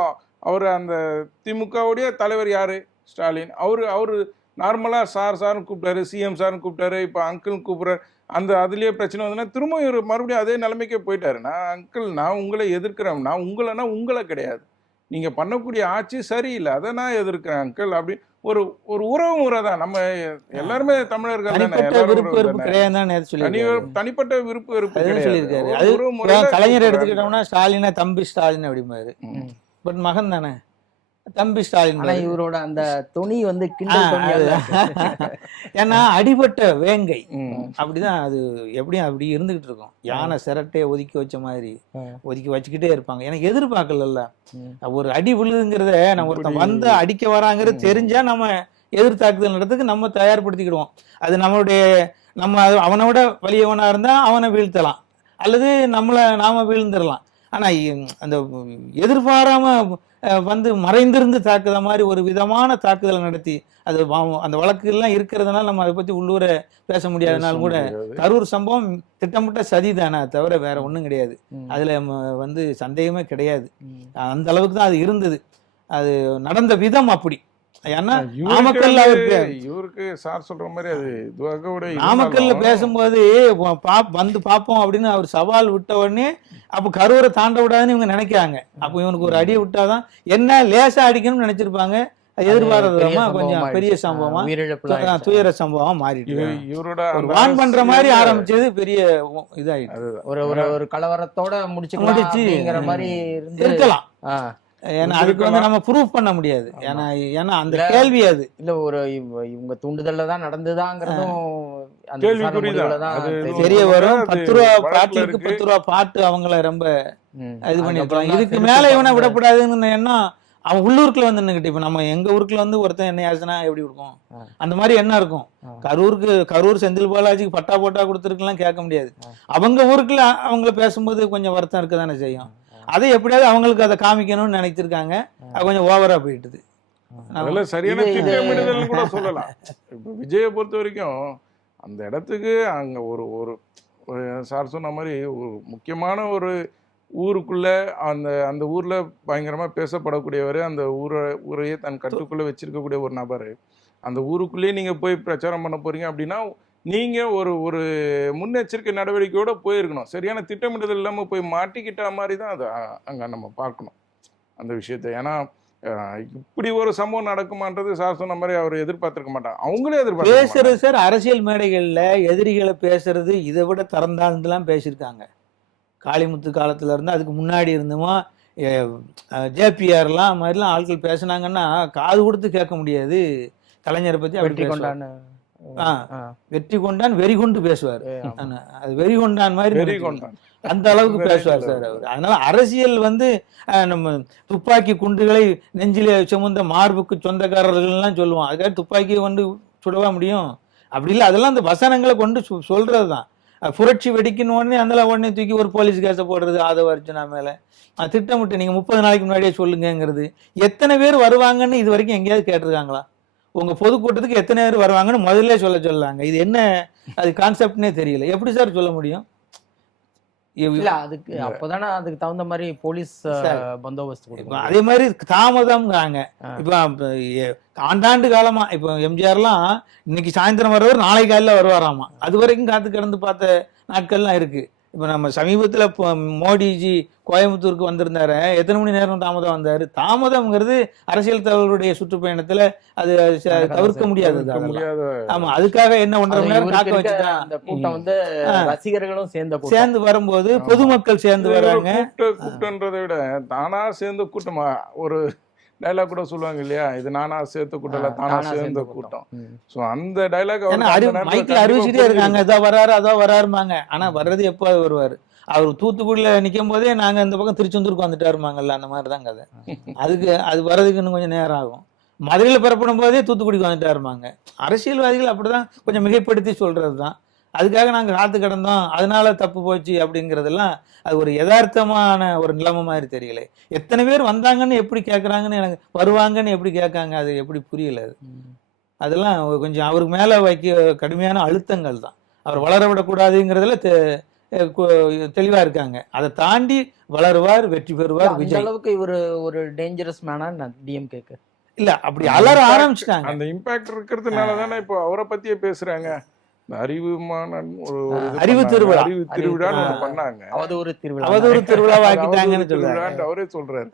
அவர் அந்த திமுகவுடைய தலைவர் யாரு, ஸ்டாலின், அவரு நார்மலாக சார்னு கூப்பிட்டாரு, சிஎம் சார்னு கூப்பிட்டாரு, இப்போ அங்கிள்னு கூப்பிட்றாரு. அதுலேயே பிரச்சனை வந்ததுன்னா திரும்ப இவர் மறுபடியும் அதே நிலைமைக்கே போயிட்டாரு. நான் அங்கிள், நான் உங்களை எதிர்க்கிறேன், நான் உங்களை கிடையாது, நீங்கள் பண்ணக்கூடிய ஆட்சி சரியில்லை, அதை நான் எதிர்க்கிறேன் அங்கிள். அப்படி ஒரு உறவு முறை தான். நம்ம எல்லாருமே தமிழர்கள் தானே, தனிப்பட்ட விருப்பு வெறுப்பு கிடையாது. கலைஞர் எடுத்துக்கிட்டோம்னா ஸ்டாலினா தம்பி ஸ்டாலின் அப்படிம்பாரு. பட் மகன் தானே தம்பி ஸ்டாலின். இவரோட அந்த துணி வந்து ஏன்னா அடிபட்ட வேங்கை அப்படிதான் அது, எப்படியும் அப்படி இருந்துகிட்டு இருக்கும். யானை சிரட்டையை ஒதுக்கி வச்ச மாதிரி ஒதுக்கி வச்சுக்கிட்டே இருப்பாங்க. எனக்கு எதிர்பார்க்கல, ஒரு அடி விழுதுங்கிறத நம்ம ஒருத்தன் வந்து அடிக்க வராங்கிறது தெரிஞ்சா நம்ம எதிர்த்தாக்குதல் நடத்துக்கு நம்ம தயார்படுத்திக்கிடுவோம். அது நம்மளுடைய அவனோட வலியவனா இருந்தா அவனை வீழ்த்தலாம், அல்லது நாம வீழ்ந்துடலாம். ஆனா அந்த எதிர்பாராம வந்து மறைந்திருந்து தாக்குத மாதிரி ஒரு விதமான தாக்குதலை நடத்தி அது அந்த வழக்குகள்லாம் இருக்கிறதுனால நம்ம அதை பத்தி உள்ளூர பேச முடியாதனாலும் கூட கரூர் சம்பவம் திட்டமிட்ட சதி தானே தவிர வேற ஒன்றும் கிடையாது. அதுல வந்து சந்தேகமே கிடையாது. அந்த அளவுக்கு தான் அது இருந்தது. அது நடந்த விதம் அப்படி. இவருக்கு சார் சொல்ற மாதிரி அது நாமக்கல்ல பேசும்போது வந்து பார்ப்போம் அப்படின்னு அவர் சவால் விட்ட உடனே அப்ப கரூரை தாண்ட விடாதுன்னு இவங்க நினைக்கிறாங்க. அப்ப இவனுக்கு ஒரு அடியை விட்டாதான் என்ன லேசா அடிக்கணும்னு நினைச்சிருப்பாங்க. எதிர்பாராதமா கொஞ்சம் பெரிய சம்பவமா துயர சம்பவமா மாறிட்டு இவரோட வான் பண்ற மாதிரி ஆரம்பிச்சது பெரிய இதாயிடுச்சு. ஒரு கலவரத்தோட முடிச்சு மாதிரி இருக்கலாம். ஏன்னா அதுக்கு வந்து நம்ம ப்ரூவ் பண்ண முடியாது. ஏன்னா அந்த கேள்வி அது இல்ல, ஒரு இவங்க தூண்டுதல்ல தான் நடந்துதாங்கிறதும் தெரிய வரும். 10 ரூபா பாட்டுக்கு 10 ரூபா பாட்டு அவங்கள ரொம்ப இது பண்ணிருக்கலாம். இதுக்கு மேல இவனை விடக்கூடாதுன்னு எண்ணம் அவன் உள்ளூருக்குள்ள வந்து நின்னுக்கிட்டு, இப்ப நம்ம எங்க ஊருக்குள்ள வந்து ஒருத்தன் என்ன ஆச்சுன்னா எப்படி இருக்கும், அந்த மாதிரி என்ன இருக்கும். கரூர் செந்தில் பாலாஜிக்கு பட்டா கொடுத்துருக்கலாம் கேட்க முடியாது. அவங்க ஊருக்குள்ள அவங்கள பேசும்போது கொஞ்சம் வருத்தம் இருக்கதானே செய்யும். அதை எப்படியாவது அவங்களுக்கு அதை காமிக்கணும்னு நினைச்சிருக்காங்க. அது கொஞ்சம் ஓவரா போயிட்டுது. அதெல்லாம் சரியான திட்டமிடுதல் கூட சொல்லலாம். இப்போ விஜயை பொறுத்த வரைக்கும் அந்த இடத்துக்கு அங்கே ஒரு சார் சொன்ன மாதிரி ஒரு முக்கியமான ஒரு ஊருக்குள்ள அந்த ஊர்ல பயங்கரமா பேசப்படக்கூடியவர், அந்த ஊரையே தன் கட்டுக்குள்ள வச்சிருக்கக்கூடிய ஒரு நபர், அந்த ஊருக்குள்ளேயே நீங்க போய் பிரச்சாரம் பண்ண போறீங்க அப்படின்னா நீங்க ஒரு முன்னெச்சரிக்கை நடவடிக்கையோட போயிருக்கணும். சரியான திட்டமிடுதல் இல்லாம போய் மாட்டிக்கிட்ட மாதிரி தான் அதை அங்க நம்ம பார்க்கணும் அந்த விஷயத்தை. ஏன்னா இப்படி ஒரு சம்பவம் நடக்குமான்றது சார் சொன்ன மாதிரி அவர் எதிர்பார்த்திருக்க மாட்டாங்க. அவங்களே எதிர்பார்த்து பேசுறது சார். அரசியல் மேடைகள்ல எதிரிகளை பேசுறது இதை விட திறந்தாந்துலாம் பேசியிருக்காங்க. காளிமுத்து காலத்துல இருந்து அதுக்கு முன்னாடி இருந்துமா ஜேபிஆர்லாம் மாதிரிலாம் ஆட்கள் பேசினாங்கன்னா காது கொடுத்து கேட்க முடியாது. கலைஞரை பத்தி அப்படி கொண்டான்னு வெற்றி கொண்டான் வெறி கொண்டு பேசுவார். அது வெறி கொண்டான் மாதிரி அந்த அளவுக்கு பேசுவார் சார் அவர். அதனால அரசியல் வந்து நம்ம துப்பாக்கி குண்டுகளை நெஞ்சிலே சுமந்த மார்புக்கு சொந்தக்காரர்கள்லாம் சொல்லுவோம். அதுக்காக துப்பாக்கியை கொண்டு சுடவா முடியும்? அப்படி இல்லை. அதெல்லாம் அந்த வசனங்களை கொண்டு சொல்றது தான். புரட்சி வெடிக்கணும் உடனே உடனே தூக்கி ஒரு போலீஸ் கேஸை போடுறது ஆதவ அர்ஜுனா மேல திட்டமிட்டு நீங்க 30 நாளைக்கு முன்னாடியே சொல்லுங்கிறது. எத்தனை பேர் வருவாங்கன்னு இது வரைக்கும் எங்கேயாவது கேட்டிருக்காங்களா? உங்க பொதுக்கூட்டத்துக்கு எத்தனை பேர் வருவாங்கன்னு முதல்ல சொல்லாங்க. இது என்ன அது கான்செப்ட்னே தெரியல. எப்படி சார் சொல்ல முடியும்? இல்ல அதுக்கு அப்பதானே அதுக்கு தகுந்த மாதிரி போலீஸ் பந்தோபஸ்து. அதே மாதிரி தாமதம்ங்கிறாங்க. இப்ப ஆண்டாண்டு காலமா இப்ப எம்ஜிஆர்லாம் இன்னைக்கு சாயந்தரம் வர்றவர் நாளை காலையில வருவாராமா. அது வரைக்கும் காத்து கிடந்து பார்த்த நாட்கள்லாம் இருக்கு. இப்ப நம்ம சமீபத்துல மோடிஜி கோயம்புத்தூருக்கு வந்திருந்தாரு. எத்தனை மணி நேரம் தாமதம் வந்தாரு? தாமதம்ங்கிறது அரசியல் தலைவருடைய சுற்றுப்பயணத்துல அது தவிர்க்க முடியாது. ஆமா, அதுக்காக என்ன 1.5 மணி நேரம் காக்க வச்சுதான் அந்த கூட்டம் வந்து ரசிகர்களும் சேர்ந்து வரும்போது பொதுமக்கள் சேர்ந்து வர்றாங்க. கூட்டன்றதை விட தானா சேர்ந்து கூட்டமா ஒரு டைலாக் கூட சொல்லுவாங்க இல்லையா, இது நானா சேர்த்த கூட்டம் இல்ல தானா சேர்ந்த கூட்டம். ஸோ அந்த டைலாக் மைக்கில் அறிவிச்சுட்டே இருக்காங்க, இதோ வராரு அதோ வராருமாங்க. ஆனா வர்றது எப்போ வருவாரு, அவர் தூத்துக்குடியில நிற்கும் போதே நாங்க இந்த பக்கம் திருச்செந்தூருக்கு வந்துட்டாருமாங்கல்ல, அந்த மாதிரி தான் கதை. அதுக்கு அது வர்றதுக்கு இன்னும் கொஞ்சம் நேரம் ஆகும். மதுரையில் புறப்படும் போதே தூத்துக்குடிக்கு வந்துட்டாருமாங்க. அரசியல்வாதிகள் அப்படிதான் கொஞ்சம் மிகைப்படுத்தி சொல்றது தான். அதுக்காக நாங்க காத்து கிடந்தோம் அதனால தப்பு போச்சு அப்படிங்கிறதெல்லாம் அது ஒரு யதார்த்தமான ஒரு நிலைமை மாதிரி தெரியல. எத்தனை பேர் வந்தாங்கன்னு எப்படி கேட்குறாங்கன்னு எனக்கு, வருவாங்கன்னு எப்படி கேட்காங்க, அது எப்படி புரியல. அது அதெல்லாம் கொஞ்சம் அவருக்கு மேல வைக்க கடுமையான அழுத்தங்கள் தான். அவர் வளர விடக்கூடாதுங்கிறதுல தெளிவா இருக்காங்க. அதை தாண்டி வளருவார், வெற்றி பெறுவார். விஜய் அளவுக்கு இவர் ஒரு டேஞ்சரஸ் மேனா டிஎம்கேக்கு இல்ல, அப்படி அலற ஆரம்பிச்சிட்டாங்க. அந்த இம்பாக்ட் இருக்கிறதுனால தானே இப்போ அவரை பத்தியே பேசுறாங்க. அறிவு திருவிழா பண்ணாங்க, அவதூறு திருவிழாவாக்கிட்டாங்கன்னு சொல்றாரு, அவரே சொல்றாரு.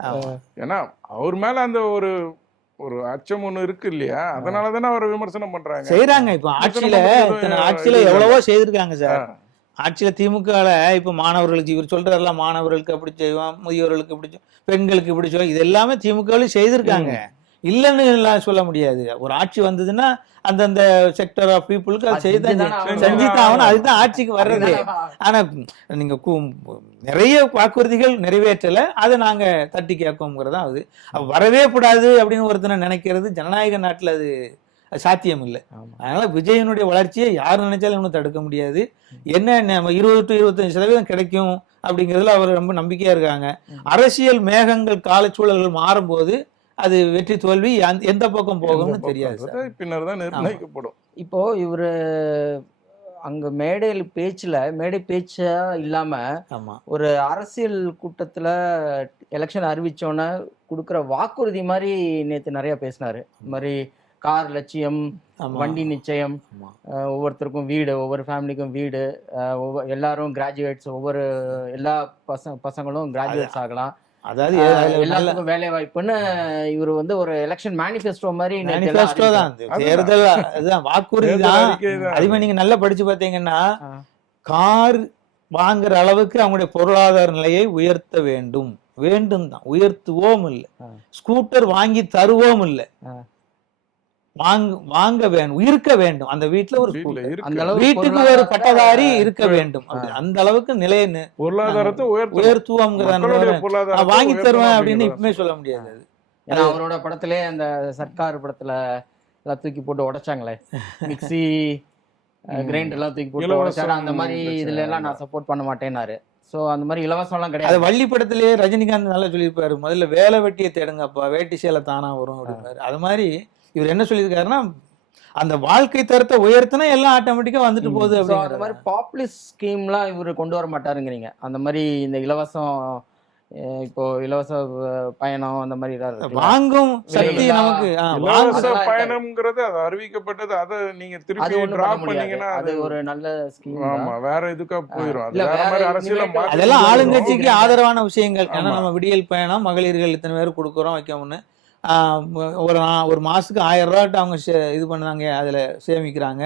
ஏன்னா அவர் மேல அந்த ஒரு ஒரு அச்சம் ஒண்ணு இருக்கு இல்லையா, அதனாலதானே அவரை விமர்சனம் பண்றாங்க, செய்யறாங்க. இப்ப ஆட்சியில எவ்வளவோ செய்திருக்காங்க சார். ஆட்சியில திமுக இப்ப மாணவர்களுக்கு இவர் சொல்றாருல, மாணவர்களுக்கு அப்படி செய்வோம், முதியோர்களுக்கு இப்படி, பெண்களுக்கு இப்படி செய்வோம், இது எல்லாமே திமுகவிலும் செய்திருக்காங்க. இல்லைன்னு எல்லாம் சொல்ல முடியாது. ஒரு ஆட்சி வந்ததுன்னா அந்தந்த செக்டர் ஆஃப் பீப்புளுக்கு அது செஞ்சுதான் அதுதான் ஆட்சிக்கு வர்றது. ஆனா நீங்க நிறைய வாக்குறுதிகள் நிறைவேற்றல, அதை நாங்க தட்டி கேட்கோங்கிறதா. அது வரவே கூடாது அப்படின்னு ஒருத்தனை நினைக்கிறது ஜனநாயக நாட்டுல அது சாத்தியம் இல்லை. அதனால விஜயனுடைய வளர்ச்சியை யார் நினைச்சாலும் இன்னும் தடுக்க முடியாது. என்ன 20 to 25% கிடைக்கும் அப்படிங்கிறதுல அவர் ரொம்ப நம்பிக்கையா இருக்காங்க. அரசியல் மேகங்கள் காலச்சூழல்கள் மாறும்போது அது வெற்றி தோல்வி எந்த பக்கம் போகும்னு தெரியாது, பின்னர் தான் நிர்ணயிக்கப்படும். இப்போ இவரு அங்க மேடை பேச்சா இல்லாம ஒரு அரசியல் கூட்டத்துல எலெக்ஷன் அறிவிச்சோன்னு கொடுக்குற வாக்குறுதி மாதிரி நேத்து நிறைய பேசினாரு. இந்த மாதிரி கார் லட்சியம், வண்டி நிச்சயம், ஒவ்வொருத்தருக்கும் வீடு, ஒவ்வொரு ஃபேமிலிக்கும் வீடு, எல்லாரும் கிராஜுவேட்ஸ், எல்லா பசங்களும் கிராஜுவேட்ஸ் ஆகலாம், அதாவது எல்லாத்துக்கும் வேலை வாய்ப்புன்னு இவர் ஒரு எலெக்ஷன் மேனிஃபெஸ்டோ மாதிரி தான். தேர்தல் அதுதான் வாக்குறுதி தான். அதுவே நீங்க நல்லா படிச்சு பார்த்தீங்கன்னா, கார் வாங்குற அளவுக்கு அவங்களுடைய பொருளாதார நிலையை உயர்த்த வேண்டும் தான், உயர்த்துவோம் இல்லை. ஸ்கூட்டர் வாங்கி தருவோம் இல்லை, வாங்க வேண்டும், இருக்க வேண்டும். அந்த வீட்டுல ஒரு வீட்டுக்கு ஒரு பட்டதாரி இருக்க வேண்டும். அந்த அளவுக்கு நிலையை பொருளாதாரத்தை உயர்த்துவோம், வாங்கி தருவேன் அப்படின்னு இப்பவுமே சொல்ல முடியாது. ஏன்னா அவரோட படத்திலே அந்த சர்க்கார் படத்துல எல்லாம் தூக்கி போட்டு உடைச்சாங்களே, மிக்சி கிரைண்டர் எல்லாம் தூக்கி போட்டு உடைச்சாரு. அந்த மாதிரி இதுல எல்லாம் நான் சப்போர்ட் பண்ண மாட்டேன்னாரு. சோ அந்த மாதிரி இலவசம் எல்லாம் கிடையாது. வள்ளி படத்திலேயே ரஜினிகாந்த் நல்லா சொல்லியிருப்பாரு, முதல்ல வேலை வெட்டியை தேடுங்கப்பா, வேட்டி சேலை தானா வரும் அப்படின்னாரு. அது மாதிரி இவர் என்ன சொல்லியிருக்காருன்னா, அந்த வாழ்க்கை தரத்தை உயர்த்தினா எல்லாம் ஆட்டோமேட்டிக்கா வந்துட்டு போகுது. அந்த மாதிரி பாப்புலிஸ்ட் ஸ்கீம்லாம் இவர் கொண்டு வர மாட்டாருங்கிறீங்க. அந்த மாதிரி இந்த இலவசம், இப்போ இலவச பயணம் அந்த மாதிரி வாங்கும் சக்தி நமக்கு. இலவச பயணம்ங்கிறது அது அறிவிக்கப்பட்டது, அதை நீங்க திருப்பி டிராப் பண்ணீங்கன்னா அது ஒரு நல்ல ஸ்கீம். ஆமா, வேற இதுக்கா போயிடும். அது வேற மாதிரி அரசியல அதெல்லாம் ஆளுங்கட்சிக்கு ஆதரவான விஷயங்கள். ஏன்னா நம்ம விடியல் பயணம், மகளிர்கள் இத்தனை பேர் கொடுக்குறோம் வைக்கணும்னு, ஒரு மாசத்துக்கு 1000 ரூபாய்ட்டு அவங்க இது பண்ணாங்க, அதுல சேமிக்கிறாங்க,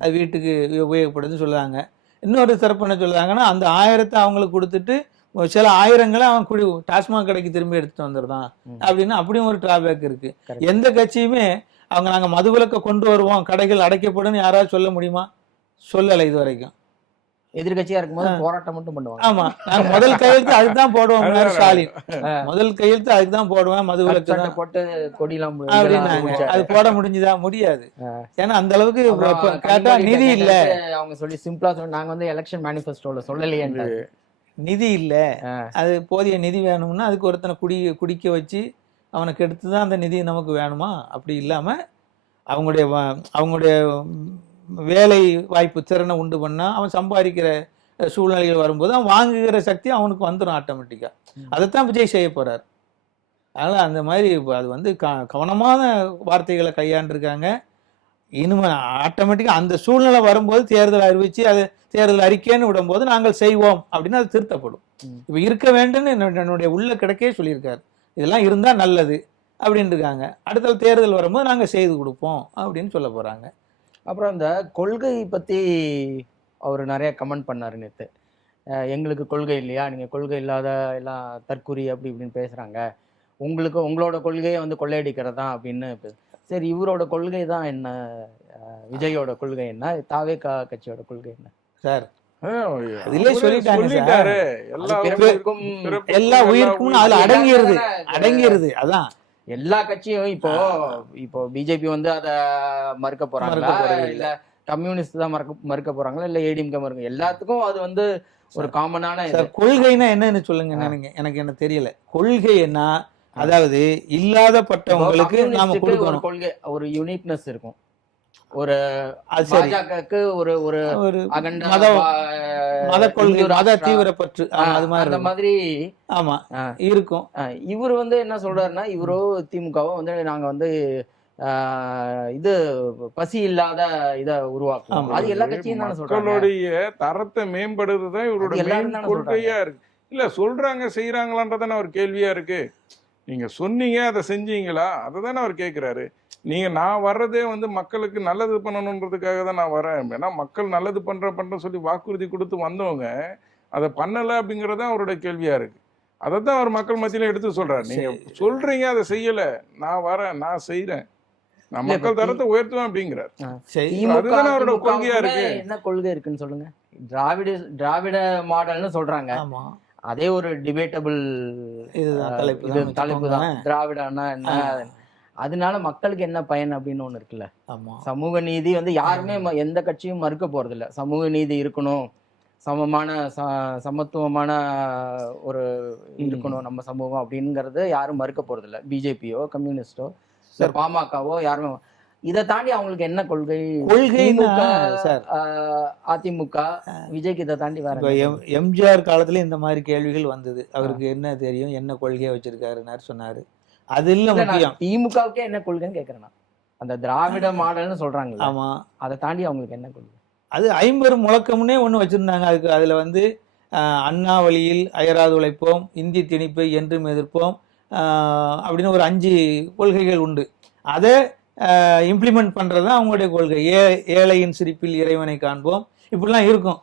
அது வீட்டுக்கு உபயோகப்படுதுன்னு சொல்லுவாங்க. இன்னொரு சிறப்பு என்ன சொல்லுறாங்கன்னா, அந்த 1000 அவங்களுக்கு கொடுத்துட்டு சில 1000 அவன் டாஸ்மாக் கடைக்கு திரும்பி எடுத்துட்டு வந்துடுறான் அப்படின்னு அப்படியும் ஒரு டிராபேக் இருக்கு. எந்த கட்சியுமே நாங்க மதுவிலக்கை கொண்டு வருவோம், கடைகள் அடைக்கப்படும் யாராவது சொல்ல முடியுமா? சொல்லலை இது வரைக்கும். எதிர்கட்சியா இருக்கும்போது போராட்டம் மட்டும் பண்ணுவாங்க. ஆமா, நாங்க முதல் கையெழுத்து அதுதான் போடுவோம். ஸ்டாலின் முதல் கையெழுத்து அதுதான் போடுவேன், மதுவிலக்கு போட்டு கொடிலாம் அப்படின்னாங்க. அது போட முடிஞ்சுதா? முடியாது. ஏன்னா அந்த அளவுக்கு கேட்டா நிதி இல்ல. அவங்க சொல்லி சிம்பிளா சொல்லி, நாங்க எலெக்ஷன் மேனிஃபெஸ்டோல சொல்லலையே, நிதி இல்ல, அது போதிய நிதி வேணும்னா அதுக்கு ஒருத்தனை குடிக்க வச்சு அவனுக்கு எடுத்துதான் அந்த நிதி நமக்கு வேணுமா? அப்படி இல்லாம அவங்களுடைய வேலை வாய்ப்பு திறனை உண்டு பண்ணா அவன் சம்பாதிக்கிற சூழ்நிலைகள் வரும்போது அவன் வாங்குகிற சக்தி அவனுக்கு வந்துடும் ஆட்டோமேட்டிக்கா. அதைத்தான் விஜய் செய்ய போறாரு. அதனால அந்த மாதிரி அது கவனமான வார்த்தைகளை கையாண்டிருக்காங்க. இனிமே ஆட்டோமேட்டிக்கா அந்த சூழ்நிலை வரும்போது தேர்தல் அறிவிச்சு அது தேர்தல் அறிக்கைன்னு விடும்போது நாங்கள் செய்வோம் அப்படின்னு அது திருத்தப்படும். இப்ப இருக்க வேண்டும்னு என்னுடைய உள்ள கிடைக்கே சொல்லியிருக்காரு, இதெல்லாம் இருந்தா நல்லது அப்படின்னு இருக்காங்க. அடுத்த தேர்தல் வரும்போது நாங்க செய்து கொடுப்போம் அப்படின்னு சொல்ல போறாங்க. அப்புறம் இந்த கொள்கை பற்றி அவர் நிறைய கமெண்ட் பண்ணார் நேற்று. எங்களுக்கு கொள்கை இல்லையா, நீங்கள் கொள்கை இல்லாத எல்லாம் தற்குறி அப்படி இப்படின்னு பேசுகிறாங்க, உங்களோட கொள்கையை வந்து கொள்ளையடிக்கிறது தான் அப்படின்னு சரி, இவரோட கொள்கை தான் என்ன? விஜயோட கொள்கை என்ன? தாவேகா கட்சியோட கொள்கை என்ன சார்? அதிலே சொல்லிட்டாரு. எல்லா உயிருக்கும் அதுல அடங்கிருது. அதான் எல்லா கட்சியும் இப்போ பிஜேபி வந்து அத மறுக்க போறாங்களா, இல்ல கம்யூனிஸ்ட் தான் மறுக்க போறாங்களா, இல்ல ஏடிஎம்கே மறுக்க? எல்லாத்துக்கும் அது வந்து ஒரு காமனான கொள்கைனா என்னன்னு சொல்லுங்க. எனக்கு என்ன தெரியல. கொள்கை என்ன? அதாவது இல்லாதப்பட்டவங்களுக்கு நாம கொடுக்கணும். கொள்கை ஒரு யூனிக்னஸ் இருக்கும். ஒரு பாஜகக்கு ஒரு அகண்ட மத கொள்கை, மத தீவிரப்பற்று, அது மாதிரி அந்த மாதிரி ஆமா இருக்கும். இவர் வந்து என்ன சொல்றாருன்னா, இவரோ திமுகவோ வந்து நாங்க வந்து இது பசி இல்லாத இத உருவாக்கும். அது எல்லா கட்சியும் தானே சொல்றாங்க. மக்களுடைய தரத்தை மேம்படுறதுதான் இவரோட கொள்கையா இருக்கு. இல்ல சொல்றாங்க செய்யறாங்களான்றதானே ஒரு கேள்வியா இருக்கு. நீங்க சொன்னீங்க, அதை செஞ்சீங்களா, அதை தானே அவர் கேட்கிறாரு. நீங்க நான் வர்றதே வந்து மக்களுக்கு நல்லது பண்ணணுன்றதுக்காக தான் நான் வரேன். ஏன்னா மக்கள் நல்லது பண்ற சொல்லி வாக்குறுதி கொடுத்து வந்தவங்க அதை பண்ணல அப்படிங்கறத அவரோட கேள்வியா இருக்கு. அதை தான் அவர் மக்கள் மத்தியில எடுத்து சொல்றாரு. நீங்க சொல்றீங்க, அதை செய்யல, நான் வரேன், நான் செய்யறேன், நான் மக்கள் தரத்தை உயர்த்துவேன் அப்படிங்கிறார். அதுதான் அவரோட கொள்கையா இருக்கு. என்ன கொள்கை இருக்குன்னு சொல்லுங்க. திராவிட மாடல்னு சொல்றாங்க. அதே ஒரு டிபேட்டபிள் தலைப்பு தான். திராவிடன்னா என்ன, அதனால மக்களுக்கு என்ன பயன் அப்படின்னு ஒண்ணு இருக்குல்ல. சமூக நீதி வந்து யாருமே எந்த கட்சியும் மறுக்க போறது இல்ல. சமூக நீதி இருக்கணும், சமத்துவமான ஒரு இருக்கணும் நம்ம சமூகம் அப்படிங்கறது யாரும் மறுக்க போறது இல்ல. பிஜேபியோ கம்யூனிஸ்டோ பாமகவோ யாருமே. இதை தாண்டி அவங்களுக்கு என்ன கொள்கை? அதிமுக விஜய்க்கு இதை தாண்டி வேற. எம்ஜிஆர் காலத்துல இந்த மாதிரி கேள்விகள் வந்தது. அவருக்கு என்ன தெரியும், என்ன கொள்கையை வச்சிருக்காருன்னு சொன்னாரு. அது இல்ல முக்கியம். திமுகவுக்கே என்ன கொள்கைன்னு கேக்குறேன். அந்த திராவிட மாடல்னு சொல்றாங்க. ஆமா, அதை தாண்டி அவங்களுக்கு என்ன கொள்கை? அது 50 முழக்கம்னே ஒண்ணு வச்சிருந்தாங்க. அதுல வந்து அண்ணா வழியில் அயராது உழைப்போம், இந்தி திணிப்பை என்றும் எதிர்ப்போம் அப்படின்னு ஒரு 5 கொள்கைகள் உண்டு. அதை இம்ப்ளிமெண்ட் பண்றது தான் அவங்களுடைய கொள்கை. ஏழையின் சிரிப்பில் இறைவனை காண்போம், இப்படிலாம் இருக்கும்.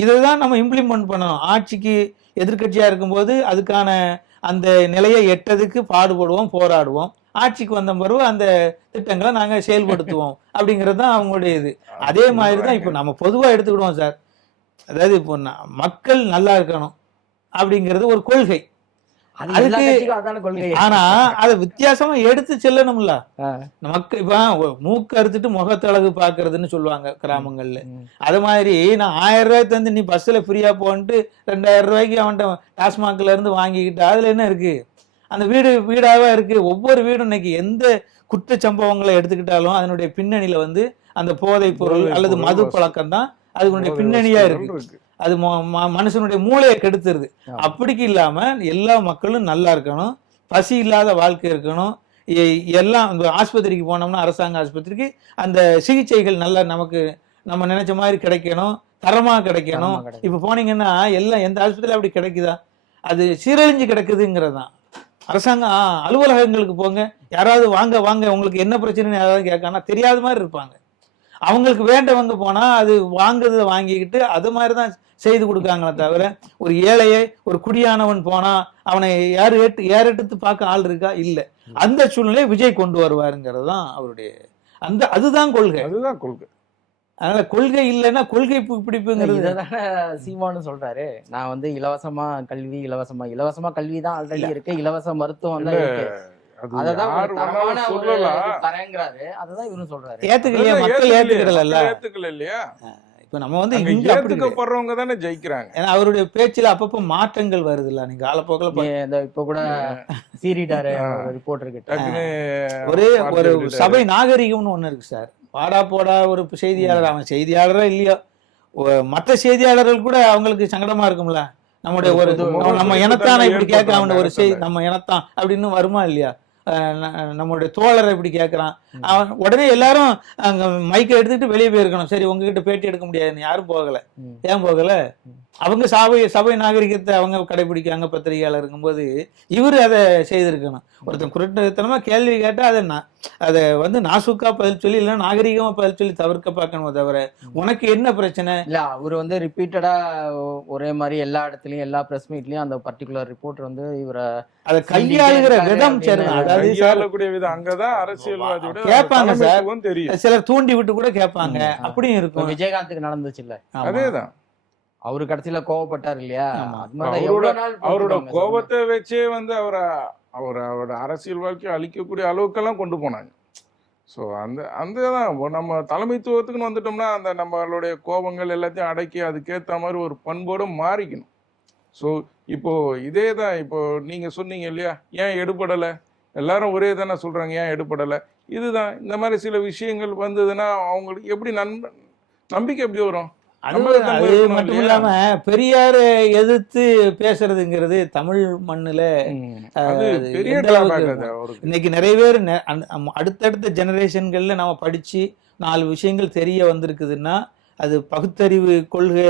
இதை தான் நம்ம இம்ப்ளிமெண்ட் பண்ணணும். ஆட்சிக்கு எதிர்கட்சியா இருக்கும்போது அதுக்கான அந்த நிலையை எட்டதுக்கு பாடுபடுவோம், போராடுவோம். ஆட்சிக்கு வந்த பிறகு அந்த திட்டங்களை நாங்க செயல்படுத்துவோம் அப்படிங்கிறது தான் அவங்களுடைய இது. அதே மாதிரி தான் இப்போ நம்ம பொதுவா எடுத்துக்கிடுவோம் சார். அதாவது இப்போ மக்கள் நல்லா இருக்கணும் அப்படிங்கிறது ஒரு கொள்கை. ஆனா அதை வித்தியாசமா எடுத்து செல்லணும்ல. நமக்கு இப்ப மூக்கு அறுத்துட்டு முகத்தழகு பாக்குறதுன்னு சொல்லுவாங்க கிராமங்கள்ல. அது மாதிரி நான் 1000 ரூபாய் தந்து நீ பஸ்ல ஃப்ரீயா போன்ட்டு 2000 ரூபாய்க்கு அவன்கிட்ட டாஸ்மாக்ல இருந்து வாங்கிக்கிட்டு அதுல என்ன இருக்கு? அந்த வீடாவா இருக்கு. ஒவ்வொரு வீடும் இன்னைக்கு எந்த குற்ற சம்பவங்களை எடுத்துக்கிட்டாலும் அதனுடைய பின்னணியில வந்து அந்த போதைப் பொருள் அல்லது மது பழக்கம் தான் அதுனுடைய பின்னணியா இருக்கு. அது மனுஷனுடைய மூளையை கெடுத்துருது. அப்படிக்கு இல்லாம எல்லா மக்களும் நல்லா இருக்கணும், பசி இல்லாத வாழ்க்கை இருக்கணும். எல்லாம் ஆஸ்பத்திரிக்கு போனோம்னா அரசாங்க ஆஸ்பத்திரிக்கு அந்த சிகிச்சைகள் நல்லா நமக்கு நம்ம நினைச்ச மாதிரி கிடைக்கணும், தரமா கிடைக்கணும். இப்ப போனீங்கன்னா எல்லாம் எந்த ஆஸ்பத்திரியில அப்படி கிடைக்குதா? அது சீரழிஞ்சு கிடக்குதுங்கிறதான். அரசாங்க அலுவலகங்களுக்கு போங்க, யாராவது வாங்க உங்களுக்கு என்ன பிரச்சனைன்னு யாராவது கேட்கானா தெரியாத மாதிரி இருப்பாங்க. அவங்களுக்கு வேண்டவங்க போனா அது வாங்குறத வாங்கிக்கிட்டு அது மாதிரிதான் செய்து கொடுக்காங்களே தவிர ஒரு ஏழையை ஒரு குடியானவன் போனா அவனை ஏறெடுத்து பார்க்க ஆள் இருக்கா? இல்ல. அந்த சூழ்நிலையை விஜய் கொண்டு வருவாருங்கிறது தான் அவருடைய அதுதான் கொள்கை. அதனால கொள்கை இல்லைன்னா கொள்கை பிடிப்புங்கிறது. இதைதானே சீமானு சொல்றாரு. நான் வந்து இலவசமா கல்வி தான் ஆல்ரெடி இருக்கு, இலவச மருத்துவம் தான் இருக்கு, அவருடைய பேச்சுல அப்பப்ப மாற்றங்கள் வருது இல்ல. நீங்க காலப்போக்கில் இப்ப கூட சீரிட்டாரு ரிப்போர்ட் இருக்கு. ஒரே ஒரு சபை நாகரிகம்னு ஒண்ணு இருக்கு சார். பாடா போடா ஒரு செய்தியாளர், அவன் செய்தியாளரோ இல்லையோ, மற்ற செய்தியாளர்கள் கூட அவங்களுக்கு சங்கடமா இருக்கும்ல. நம்முடைய ஒரு நம்ம இனத்தான இப்படி கேட்க அவன் ஒரு செய்தி நம்ம இனத்தான் அப்படின்னு வருமா இல்லையா? நம்மளுடைய தோழரை இப்படி கேட்குறான். அவன் உடனே எல்லாரும் அங்கே மைக்கை எடுத்துக்கிட்டு வெளியே போயிருக்கணும். சரி உங்ககிட்ட பேட்டி எடுக்க முடியாதுன்னு யாரும் போகலை. ஏன் போகலை? அவங்க சபை நாகரிகத்தை அவங்க கடைபிடிக்காங்க பத்திரிகையாளர் இருக்கும்போது இவர் அதை செய்திருக்கணும். ஒருத்தன் குருட்டுத்தனமா கேள்வி கேட்டால் அதை நாசுக்கா பதில் சொல்லி இல்லை நாகரிகமா பதில் சொல்லி தவிர்க்க பார்க்கணுமோ தவிர உனக்கு என்ன பிரச்சனை இல்ல. அவர் ரிப்பீட்டடா ஒரே மாதிரி எல்லா இடத்துலயும் எல்லா பிரஸ் மீட்லயும் அந்த பர்டிகுலர் ரிப்போர்ட் இவரை அதை கையாளுகிற விதம் சரி. அதாவது கையாளக்கூடிய விதம் அங்கதான் அரசியல்வாதியோட கேட்பாங்க சார், தெரியும். சிலர் தூண்டி விட்டு கூட கேட்பாங்க. அப்படியும் இருக்கும். விஜயகாந்துக்கு நடந்துச்சு இல்ல, அதேதான். அவரு கடைசியில கோவப்பட்டார் இல்லையா? அவரோட கோபத்தை வச்சே அவரோட அரசியல் வாழ்க்கையை அழிக்கக்கூடிய அளவுக்கெல்லாம் கொண்டு போனாங்க. ஸோ அந்த நம்ம தலைமைத்துவத்துக்குன்னு வந்துட்டோம்னா அந்த நம்மளுடைய கோபங்கள் எல்லாத்தையும் அடக்கி அதுக்கேற்ற மாதிரி ஒரு பண்போடு மாறிக்கணும். ஸோ இப்போ இதே தான் இப்போ நீங்கள் சொன்னீங்க இல்லையா, ஏன் எடுபடலை, எல்லாரும் ஒரே தானே சொல்கிறாங்க, ஏன் எடுபடலை. இதுதான் இந்த மாதிரி சில விஷயங்கள் வந்ததுன்னா அவங்களுக்கு எப்படி நம்பிக்கை எப்படி வரும்? அது மட்டும் இல்லாம பெரியார எதிர்த்து பேசுறதுங்கிறது தமிழ் மண்ணுல இன்னைக்கு நிறைய பேர் அடுத்தடுத்த ஜெனரேஷன்கள்ல நம்ம படிச்சு 4 விஷயங்கள் தெரிய வந்திருக்குதுன்னா அது பகுத்தறிவு கொள்கை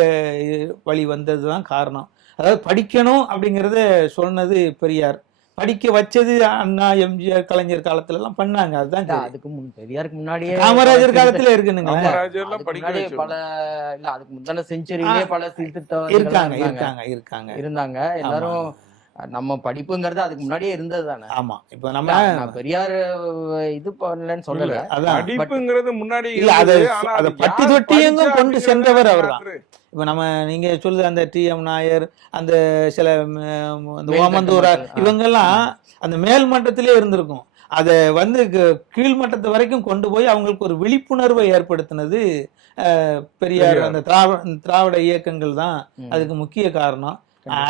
வழி வந்ததுதான் காரணம். அதாவது படிக்கணும் அப்படிங்கிறத சொன்னது பெரியார், படிக்க வச்சது அண்ணா எம்ஜிஆர் கலைஞர் காலத்துல எல்லாம் பண்ணாங்க. அதுதான் அதுக்கு பெரியாருக்கு முன்னாடியே காமராஜர் காலத்துல இருக்குனுங்க. பல இல்ல அதுக்கு முந்தான செஞ்சுரியிலே பல சீர்திருத்தம் இருந்தாங்க. எல்லாரும் நம்ம படிப்புங்கிறது அதுக்கு முன்னாடியே இருந்தது தானே. ஆமா, இப்ப நம்ம பெரியார் இது பண்ணலன்னு சொல்லல, படிப்புங்கிறது முன்னாடி இல்ல. அதை பட்டி தொட்டியெங்கும் கொண்டு சென்றவர் அவர் தான். இப்ப நம்ம நீங்க சொல்லுது அந்த டி.எம். நாயர், அந்த சில ஓமந்தூரார், இவங்கெல்லாம் அந்த மேல் மட்டத்திலே இருந்திருக்கும். அதை கீழ்மட்டத்து வரைக்கும் கொண்டு போய் அவங்களுக்கு ஒரு விழிப்புணர்வை ஏற்படுத்தினது பெரியார். அந்த திராவிட இயக்கங்கள் தான் அதுக்கு முக்கிய காரணம்.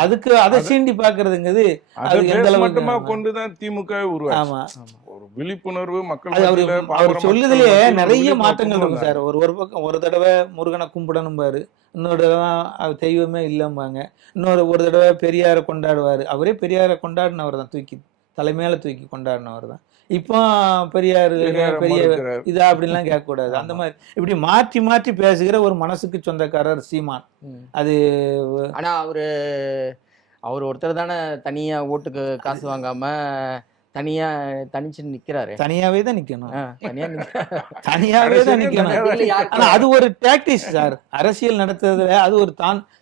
அதுக்கு அதை சீண்டி பாக்குறதுங்கிறது மட்டுமா கொண்டுதான் திமுக உருவாச்சு. ஒரு விழிப்புணர்வு மக்கள் அவர் சொல்லுதுலயே நிறைய மாற்றங்கள் இருக்கும் சார். ஒரு பக்கம் ஒரு தடவை முருகனை கும்பிடணும் பாரு, இன்னொரு தடவை தெய்வமே இல்லம்பாங்க, ஒரு தடவை பெரியாரை கொண்டாடுவாரு. அவரே பெரியாரை கொண்டாடினவர் தான், தலைமையில தூக்கி கொண்டாடினவர் தான். இப்போ பெரியார் பெரிய இதா அப்படின்லாம் கேட்கக்கூடாது. அந்த மாதிரி இப்படி மாற்றி மாற்றி பேசுகிற ஒரு மனசுக்கு சொந்தக்காரர் சீமான். அது ஆனா அவர் ஒருத்தர் தானே தனியா ஓட்டுக்கு காசு வாங்காம தனிச்சு நிக்கிறாரு. தனியாவே தான் நிக்கணும், தனியாவே தான் நிக்கணும். ஆனா அது ஒரு டாக்டிக்ஸ் சார். அரசியல் நடத்துறதுல அது ஒரு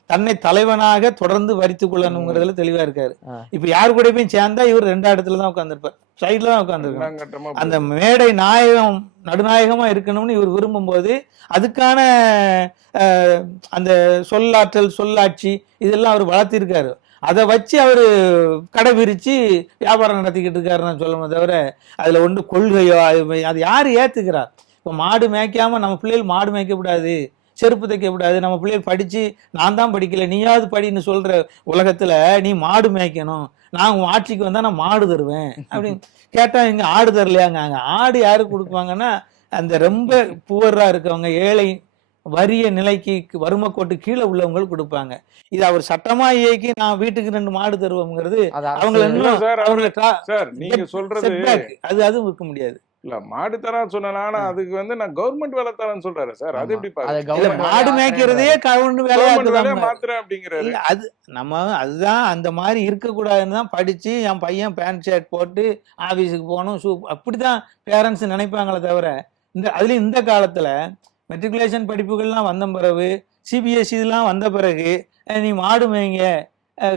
தன்னை தலைவனாக தொடர்ந்து வரித்துக் கொள்ளணுங்கிறதுல தெளிவா இருக்காரு. இப்ப யாரு கூட போய் சேர்ந்தா இவர் 2 இடத்துல தான் உட்காந்துருப்பார், சைட்ல தான் உட்காந்துருக்காங்க. அந்த மேடை நடுநாயகமா இருக்கணும்னு இவர் விரும்பும் போது அதுக்கான அந்த சொல்லாட்சி இதெல்லாம் அவர் வளர்த்திருக்காரு. அதை வச்சு அவர் கடை பிரிச்சு வியாபாரம் நடத்திக்கிட்டு இருக்காருன்னு சொல்லணும் தவிர அதுல ஒன்று கொள்கையோ அது யாரு ஏத்துக்கிறார்? இப்போ மாடு மேய்க்காம நம்ம பிள்ளைகள் மாடு மேய்க்கக்கூடாது, செருப்பு தைக்கக்கூடாது, நம்ம பிள்ளைகள் படிச்சு நான் தான் படிக்கல நீயாவது படின்னு சொல்ற உலகத்துல நீ மாடு மேய்க்கணும், நான் உன் ஆட்சிக்கு வந்தா நான் மாடு தருவேன் அப்படின்னு கேட்டா இங்க ஆடு தரலையாங்க. அங்க ஆடு யாருக்கு கொடுப்பாங்கன்னா அந்த ரொம்ப புவரா இருக்கவங்க, ஏழை வறிய நிலைக்கு வறுமை கோட்டு கீழே உள்ளவங்களுக்கு கொடுப்பாங்க. இது அவர் சட்டமா இயக்கி நான் வீட்டுக்கு 2 மாடு தருவோம்ங்கிறது நீங்க சொல்றது அது விற்க முடியாது. இல்ல மாடு தரான்னு சொன்னா அதுக்கு நான் கவர்மெண்ட் வேலை தரேன்னு சொல்றாரு சார். அது எப்படி பாருங்க, மாடு மேய்க்கிறதே கவர்மெண்ட் வேலையா மாத்திரம் அப்படிங்கிறாரு. அது அதுதான் அந்த மாதிரி இருக்கக்கூடாதுன்னு தான் படிச்சு என் பையன் பேண்ட் ஷர்ட் போட்டு ஆபீஸுக்கு போகணும் அப்படிதான் பேரண்ட்ஸ் நினைப்பாங்களே தவிர அதுலயும் இந்த காலத்துல மெட்ரிகுலேஷன் படிப்புகள்லாம் வந்த பிறகு சிபிஎஸ்சி இதெல்லாம் வந்த பிறகு நீ மாடு மேய்ங்க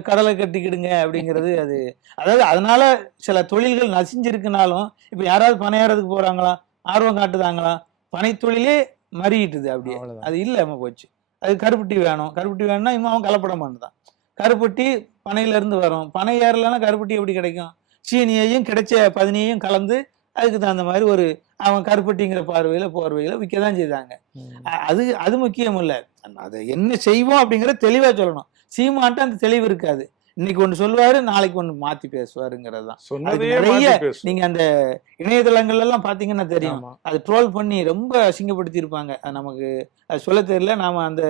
கடலை கட்டிக்கிடுங்க அப்படிங்கிறது அது. அதாவது அதனால சில தொழில்கள் நசிஞ்சிருக்குனாலும் இப்ப யாராவது பனையாறதுக்கு போறாங்களா, ஆர்வம் காட்டுதாங்களா? பனை தொழிலே மறியிட்டுது அப்படியே. அது இல்லாம போச்சு. அது கருப்பட்டி வேணும்னா இன்னும் அவன் கலப்பட மாட்டான். கருப்பட்டி பனையில இருந்து வரும், பனை ஏறலன்னா கருப்பட்டி எப்படி கிடைக்கும்? சீனியையும் கிடைச்ச பதினியையும் கலந்து அதுக்கு தகுந்த மாதிரி ஒரு அவன் கருப்பட்டிங்கிற போர்வையில விற்கதான் செய்தாங்க. அது முக்கியம் இல்லை, அதை என்ன செய்வோம் அப்படிங்கிற தெளிவா சொல்லணும். சீமான்ட்டு அந்த தெளிவு இருக்காது. இன்னைக்கு ஒண்ணு சொல்லுவாரு, நாளைக்கு ஒண்ணு மாத்தி பேசுவாருங்கிறது தான். நிறைய நீங்க அந்த இணையதளங்கள்ல எல்லாம் பாத்தீங்கன்னா தெரியும், அது ட்ரோல் பண்ணி ரொம்ப அசிங்கப்படுத்தி இருப்பாங்க. அது நமக்கு அது சொல்ல தெரியல, நாம அந்த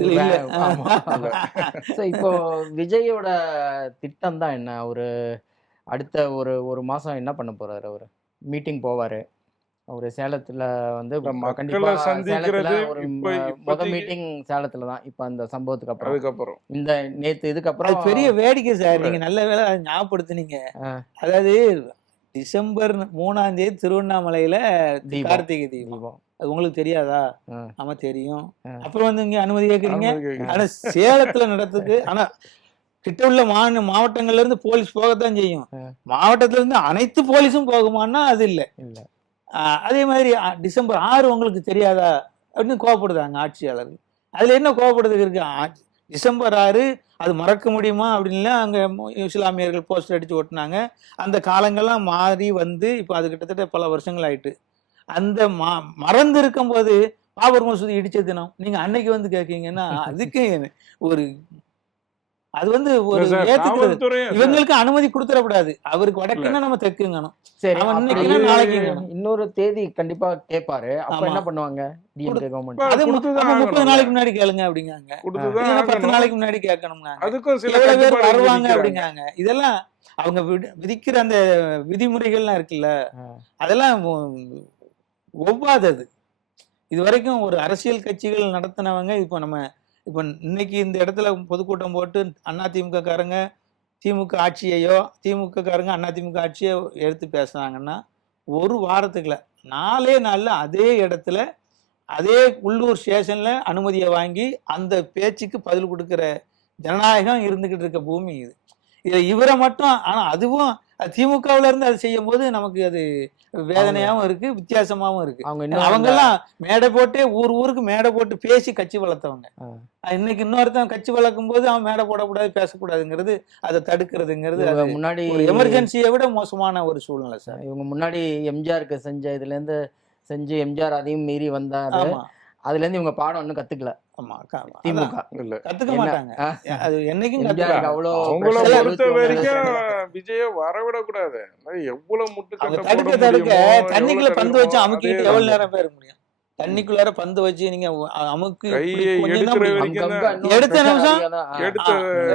இதுல இல்ல. இப்போ விஜயோட திட்டம் தான் என்ன, அடுத்த ஒரு மாதம் என்ன பண்ண போகிறாரு அவர்? மீட்டிங் போவார் அவர் சேலத்தில் வந்து மக்களை கண்டிப்பாக சந்திக்கிறது சேலத்தில் ஒரு இப்ப மொதல் இப்போதைக்கு மீட்டிங் சேலத்தில் தான் இப்போ அந்த சம்பவத்துக்கு அப்புறம் அதுக்கப்புறம் இந்த நேற்று அது இதுக்கப்புறம் பெரிய வேடிக்கை சார். நீங்க நல்ல வேளை அதை ஞாபகப்படுத்துனீங்க. ஆ, அதாவது டிசம்பர் 3ஆம் தேதி திருவண்ணாமலையில தீபம் கார்த்திகை தீபம். தீபம் அது உங்களுக்கு தெரியாதா? ஆ, ஆமா தெரியும். ஆ. அப்புறம் வந்து இங்க அனுமதி கேக்குறீங்க. அனுமதி கேக்குறீங்க. ஆனா சேலத்துல நடத்துக்கு ஆனா கிட்ட உள்ள மாவட்டங்கள்ல இருந்து போலீஸ் போகத்தான் செய்யும். ஆ. மாவட்டத்துல இருந்து அனைத்து போலீஸும் போகுமான்னா அது இல்ல. இல்லை அதே மாதிரி டிசம்பர் 6 உங்களுக்கு தெரியாதா அப்படின்னு கோவப்படுதாங்க ஆட்சியாளர்கள். அதுல என்ன கோவப்படுறதுக்கு இருக்கு? டிசம்பர் 6 அது மறக்க முடியுமா அப்படின்னு அங்க இஸ்லாமியர்கள் போஸ்டர் அடிச்சு ஒட்டினாங்க. அந்த காலங்கள்லாம் மாறி வந்து இப்போ அது கிட்டத்தட்ட பல வருஷங்கள் ஆயிட்டு. அந்த மறந்து இருக்கும் போது பாபர் மசூதி இடிச்ச தினம் நீங்க அன்னைக்கு வந்து கேட்கீங்கன்னா அதுக்கு ஒரு அது வந்து ஒரு இல்ல சார், ஏத்துக்கிறது. காவல்துறையும் இவங்களுக்கு அனுமதி கொடுத்துடக்கூடாது. அவருக்கு வடக்குன்னா நம்ம தெற்குங்கணும். சரி அவன் அப்படி இன்னைக்குன்னா நாளைக்கு இன்னொரு தேதி கண்டிப்பா கேட்பாரு. அப்ப ஆமா. என்ன பண்ணுவாங்க டிஎம்கே கவர்மெண்ட்? அது கொடுத்துதான் 30 ஆகணும். நாளைக்கு முன்னாடி கேளுங்க அப்படிங்காங்க. கொடுத்துதான் இல்லைன்னா 10 ஆகணும். நாளைக்கு முன்னாடி கேட்கணுங்க. அதுக்கும் சில எவ்வளவு பேர் கட்டுப்பாடுகள் வருவாங்க விதிக்கிறாங்க. அப்படிங்காங்க. இதெல்லாம் அவங்க விதிக்கிற அந்த விதிமுறைகள்லாம் இருக்குல்ல, அதெல்லாம் ஒவ்வாதது. இது வரைக்கும் ஒரு அரசியல் கட்சிகள் நடத்தினவங்க இப்போ இன்னைக்கு இந்த இடத்துல பொதுக்கூட்டம் போட்டு அதிமுக காரங்க திமுக ஆட்சியையோ திமுக காரங்க அதிமுக ஆட்சியோ எடுத்து பேசுனாங்கன்னா ஒரு வாரத்துக்குள்ள 4 நாள்ல அதே இடத்துல அதே உள்ளூர் ஸ்டேஷன்ல அனுமதியை வாங்கி அந்த பேச்சுக்கு பதில் கொடுக்கிற ஜனநாயகம் இருந்துகிட்டு இருக்க பூமி இது. இதுல இவரை மட்டும் ஆனா அதுவும் திமுகவுல இருந்து அது செய்யும் போது நமக்கு அது வேதனையாவும் இருக்கு, வித்தியாசமாவும் இருக்கு. அவங்க எல்லாம் மேடை போட்டே ஊருக்கு மேடை போட்டு பேசி கட்சி வளர்த்தவங்க. இன்னைக்கு இன்னொருத்தன் கட்சி வளர்க்கும் போது அவன் மேடை போடக்கூடாது பேசக்கூடாதுங்கிறது அதை தடுக்கிறதுங்கிறது முன்னாடி எமர்ஜென்சியை விட மோசமான ஒரு சூழ்நிலை சார். இவங்க முன்னாடி எம்ஜிஆருக்கு இதுல இருந்து செஞ்சு எம்ஜிஆர் அதையும் மீறி வந்தாரு. ஆமா அதுல இருந்து இவங்க பாடம் ஒன்னும் கத்துக்கல ஆமா திமுக. இல்ல கத்துக்க மாட்டாங்க. அது என்னைக்கும் எம்ஜிஆருக்கு அவ்வளோ அவங்கள பிரச்சனை பொறுத்த 21 வரைக்கும் விஜய வரவிடக்கூடாது. எவ்வளவு முட்டுக்கட்டை போட தடுக்க முடியுமோ, தண்ணிக்குள்ள எவ்வளவு பந்து வச்சு தடுக்கணுமோ, அமுக்கிட்டு அதே எவ்வளவு நேரம் பேர் முடியும்? தண்ணிக்குள்ளார பந்து வச்சு நீங்க அமுக்கி கையை கொஞ்சம் தான் எடுக்கிற முடியும். வரைக்கும் எடுத்த நிமிஷம் எடுத்த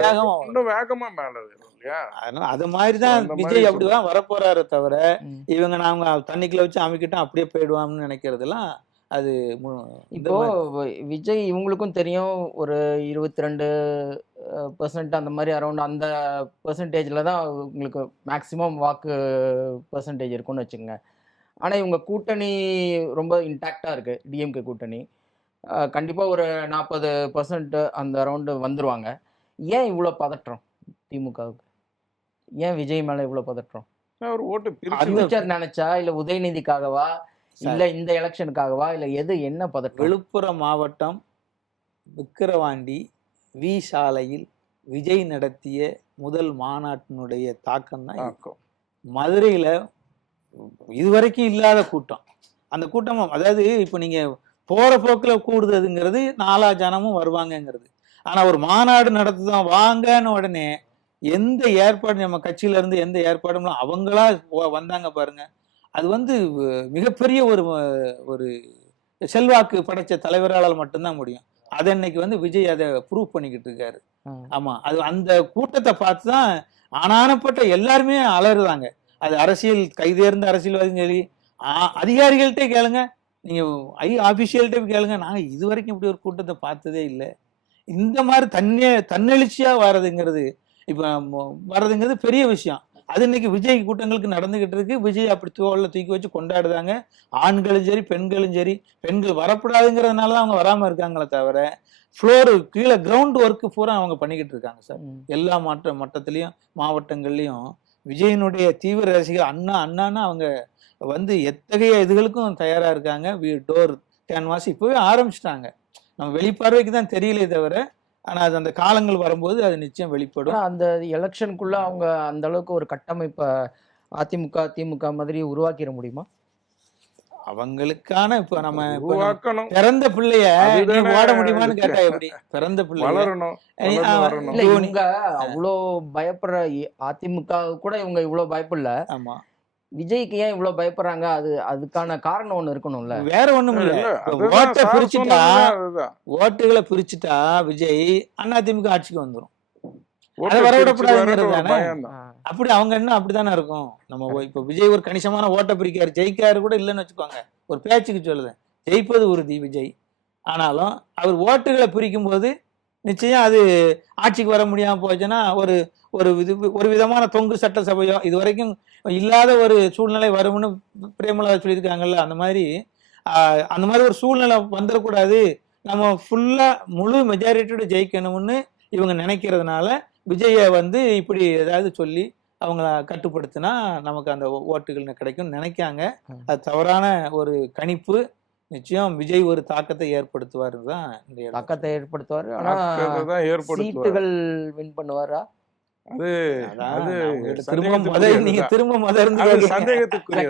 வேகமா இன்னும் வேகமா மேல வரும் இல்லையா? அதனால அது மாதிரிதான் அந்த மாதிரி விஜய் அப்படிதான் வரப்போறாரு தவிர ம். இவங்க நாங்க தண்ணிக்குள்ள வச்சு அமுக்கிட்டோம் அப்படியே போயிடுவான்னு நினைக்கிறதுலாம் அது இப்போ விஜய் இவங்களுக்கும் தெரியும் ஒரு 22% அந்த மாதிரி அரௌண்ட் அந்த பெர்சன்டேஜில் தான் உங்களுக்கு மேக்ஸிமம் வாக்கு பெர்சன்டேஜ் இருக்கும்னு வச்சுக்கோங்க. ஆனால் இவங்க கூட்டணி ரொம்ப இன்டாக்டாக இருக்குது. டிஎம்கே கூட்டணி கண்டிப்பாக ஒரு 40% அந்த அரௌண்டு வந்துடுவாங்க. ஏன் இவ்வளோ பதற்றம் திமுகவுக்கு? ஏன் விஜய் மேலே இவ்வளோ பதற்றம்? ஒரு ஓட்டு பிரிச்சு ஃபியூச்சர் நினைச்சா இல்லை உதயநிதிக்காகவா இல்லை இந்த எலெக்ஷனுக்காகவா இல்லை எது என்ன பதற்றம்? விழுப்புரம் மாவட்டம் விக்கிரவாண்டி வி சாலையில் விஜய் நடத்திய முதல் மாநாட்டினுடைய தாக்கம் தான் இருக்கும். மதுரையில இதுவரைக்கும் இல்லாத கூட்டம். அந்த கூட்டம் அதாவது இப்போ நீங்க போற போக்குல கூடுதுங்கிறது 4 ஜனமும் வருவாங்கங்கிறது. ஆனா ஒரு மாநாடு நடத்துதான் வாங்கன்னு உடனே எந்த ஏற்பாடு நம்ம கட்சியில இருந்து எந்த ஏற்பாடும் அவங்களா வந்தாங்க பாருங்க. அது வந்து மிகப்பெரிய ஒரு செல்வாக்கு படைச்ச தலைவரால் மட்டும்தான் முடியும். அதை இன்னைக்கு வந்து விஜய் அதை ப்ரூவ் பண்ணிக்கிட்டு இருக்காரு. ஆமா அது அந்த கூட்டத்தை பார்த்து தான் ஆனானப்பட்ட எல்லாருமே அலறுதாங்க. அது அரசியல் கைதேர்ந்த அரசியல்வாதியும் சரி அதிகாரிகள்கிட்ட கேளுங்க, நீங்க ஆபீஷியல்கிட்ட கேளுங்க, நாங்க இது வரைக்கும் இப்படி ஒரு கூட்டத்தை பார்த்ததே இல்லை. இந்த மாதிரி தன்னெழுச்சியா வர்றதுங்கிறது வர்றதுங்கிறது பெரிய விஷயம். அது இன்னைக்கு விஜய் கூட்டங்களுக்கு நடந்துகிட்டு இருக்கு. விஜய் அப்படி தோல்ல தூக்கி வச்சு கொண்டாடுதாங்க. ஆண்களும் சரி பெண்களும் சரி. பெண்கள் வரக்கூடாதுங்கிறதுனால தான் அவங்க வராம இருக்காங்களே தவிர ஃப்ளோரு கீழே கிரவுண்ட் ஒர்க்கு பூரா அவங்க பண்ணிக்கிட்டு இருக்காங்க சார். எல்லா மட்டத்திலையும் மாவட்டங்கள்லையும் விஜயனுடைய தீவிர ரசிகர் அண்ணான்னு அவங்க வந்து எத்தகைய இதுகளுக்கும் தயாரா இருக்காங்க. டோர் கேன்வாஸ் இப்பவே ஆரம்பிச்சிட்டாங்க. நம்ம வெளிப்பார்வைக்கு தான் தெரியலே தவிர ஆனா அது அந்த காலங்கள் வரும்போது அது நிச்சயம் வெளிப்படும். அந்த எலெக்ஷனுக்குள்ள அவங்க அந்த அளவுக்கு ஒரு கட்டமைப்பை அதிமுக திமுக மாதிரி உருவாக்கிட முடியுமா? அவங்களுக்கான இப்ப நம்ம உருவாக்கணும். பிறந்த பிள்ளைய அதுதானே ஓட முடியுமான்னு கேட்டா எப்படி? பிறந்த பிள்ளை வளரணும். இல்ல இவங்க அவ்வளோ பயப்படுற அதிமுக கூட இவங்க இவ்வளவு பயப்படல. ஆமா விஜய்க்கு ஏன் இவ்வளவு பயப்படுறாங்க? அதுக்கான காரணம் ஒண்ணு இருக்கணும்ல. வேற ஒண்ணும் இல்ல. ஓட்டுகளை பிரிச்சுட்டா விஜய் அதிமுக ஆட்சிக்கு வந்துடும். அதை வரவிடக்கூடாதுங்கிறது ஒரு தானே. பயம் தான். அப்படி அவங்க என்ன அப்படித்தானே இருக்கும். நம்ம இப்ப விஜய் ஒரு கணிசமான ஓட்ட பிரிக்காரு, ஜெயிக்காரு கூட இல்லைன்னு வச்சுக்கோங்க, ஒரு பேச்சுக்கு சொல்லுதேன், ஜெயிப்பது உறுதி விஜய். ஆனாலும் அவர் ஓட்டுகளை பிரிக்கும் போது நிச்சயம் அது ஆட்சிக்கு வர முடியாம போச்சுன்னா ஒரு ஒரு விதமான தொங்கு சட்டசபையோ இது வரைக்கும் இல்லாத ஒரு சூழ்நிலை வரும்னு பிரேமலா சொல்லியிருக்காங்கல்ல, அந்த மாதிரி ஒரு சூழ்நிலை வந்துடக்கூடாது, நம்ம ஃபுல்லா முழு மெஜாரிட்டியோட ஜெயிக்கணும்னு இவங்க நினைக்கிறதுனால விஜயை வந்து இப்படி ஏதாவது சொல்லி அவங்கள கட்டுப்படுத்தினா நமக்கு அந்த ஓட்டுகள் கிடைக்கும் நினைக்காங்க. அது தவறான ஒரு கணிப்பு. நிச்சயம் விஜய் ஒரு தாக்கத்தை ஏற்படுத்துவார் தான் இந்த தாக்கத்தை ஏற்படுத்துவாரு. ஆனா தாக்கத்தை தான் ஏற்படுத்துவார். சீட்டுகள் வின் பண்ணுவாரா? அது அது திரும்ப சந்தேகத்துக்குரிய.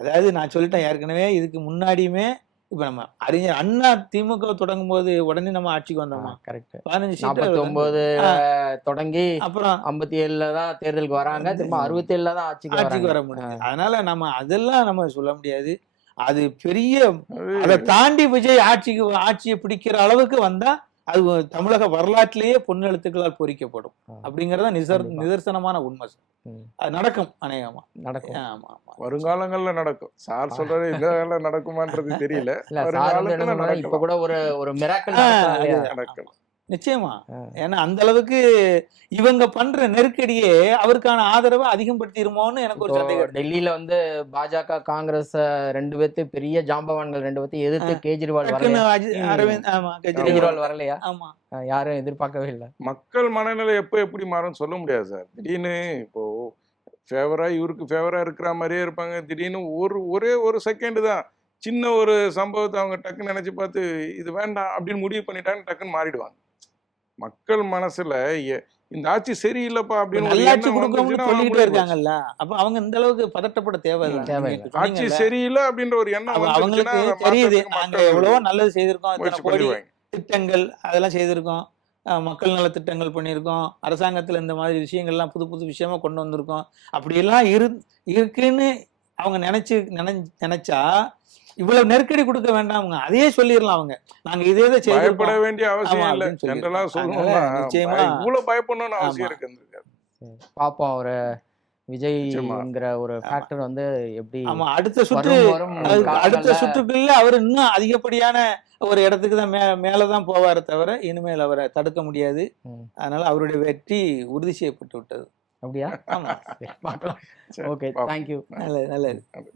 அதாவது நான் சொல்லிட்டேன் ஏற்கனவே, இதுக்கு முன்னாடியுமே இப்ப நம்ம அறிஞர் அண்ணா திமுக தொடங்கும் போது உடனே நம்ம ஆட்சிக்கு வந்தோமா, 49 தொடங்கி அப்புறம் 57 தான் தேர்தலுக்கு வராங்க, திரும்ப 67 தான் ஆட்சிக்கு வர முடியும். அதனால நம்ம அதெல்லாம் நம்ம சொல்ல முடியாது. அது பெரிய அதை தாண்டி விஜய் ஆட்சியை பிடிக்கிற அளவுக்கு வந்தா அது தமிழக வரலாற்றிலேயே பொன்னெழுத்துக்களால் பொறிக்கப்படும் அப்படிங்கறத நிதர்சனமான உண்மை. அது நடக்கும், அநேகமா நடக்கும். ஆமா ஆமா, வருங்காலங்கள்ல நடக்கும். சார் சொல்றது இந்த வேலை நடக்குமான்றது தெரியல. இப்ப கூட ஒரு மிராக்கிள் நடக்கும் நிச்சயமா. ஏன்னா அந்த அளவுக்கு இவங்க பண்ற நெருக்கடியே அவருக்கான ஆதரவை அதிகப்படுத்திருமோன்னு எனக்கு ஒரு சந்தேகம். டெல்லியில வந்து பாஜக காங்கிரஸ் ரெண்டு பேர்த்து பெரிய ஜாம்பவான்கள் ரெண்டு பேர்த்து எதிர்த்து கேஜ்ரிவால் கேஜ்ரிவால் வரலையா? ஆமா, யாரும் எதிர்பார்க்கவே இல்லை. மக்கள் மனநிலை எப்படி மாறும் சொல்ல முடியாது சார். திடீர்னு இப்போ இவருக்கு ஃபேவரா இருக்கிற மாதிரியே இருப்பாங்க, திடீர்னு ஒரே ஒரு செகண்ட் தான் சின்ன ஒரு சம்பவத்தை அவங்க டக்குன்னு நினைச்சு பார்த்து இது வேண்டாம் அப்படின்னு முடிவு பண்ணிட்டாங்க, டக்குன்னு மாறிடுவாங்க. மக்கள் மனசுல இந்த ஆட்சி சரியில்லைப்பா அப்படின்னு சொல்லிட்டு இருக்காங்கல்ல, அப்ப அவங்க இந்த அளவுக்கு பதட்டப்பட தேவையில்லை. ஆட்சி சரியில்லை அப்படின்ற ஒரு எண்ணம் அவங்களுக்கு தெரியுது, நாங்க எவ்வளவோ நல்லது செய்திருக்கோம், திட்டங்கள் அதெல்லாம் செய்திருக்கோம், மக்கள் நல திட்டங்கள் பண்ணியிருக்கோம், அரசாங்கத்துல இந்த மாதிரி விஷயங்கள்லாம் புது விஷயமா கொண்டு வந்திருக்கோம். அப்படியெல்லாம் இருக்குன்னு அவங்க நினைச்சா இவ்வளவு நெருக்கடி கொடுக்க வேண்டாம், அதையே சொல்லிடலாம். அவங்க நாங்க இதே பயப்பட வேண்டிய அவசியம் இல்லை. நிச்சயமா இவ்வளவு பயப்படணும்னு அவசியம் இருக்கு. பாப்போம் ஒரு விஜய்ங்கிற ஒரு ஃபேக்டர் வந்து எப்படி. ஆமா, அடுத்த சுற்றுக்குள்ள அவர் இன்னும் அதிகப்படியான ஒரு இடத்துக்கு தான் மேலதான் போவாரு தவிர இனிமேல் அவரை தடுக்க முடியாது. அதனால அவருடைய வெற்றி உறுதி செய்யப்பட்டு விட்டது. அப்படியா? Okay, thank you. நல்லது.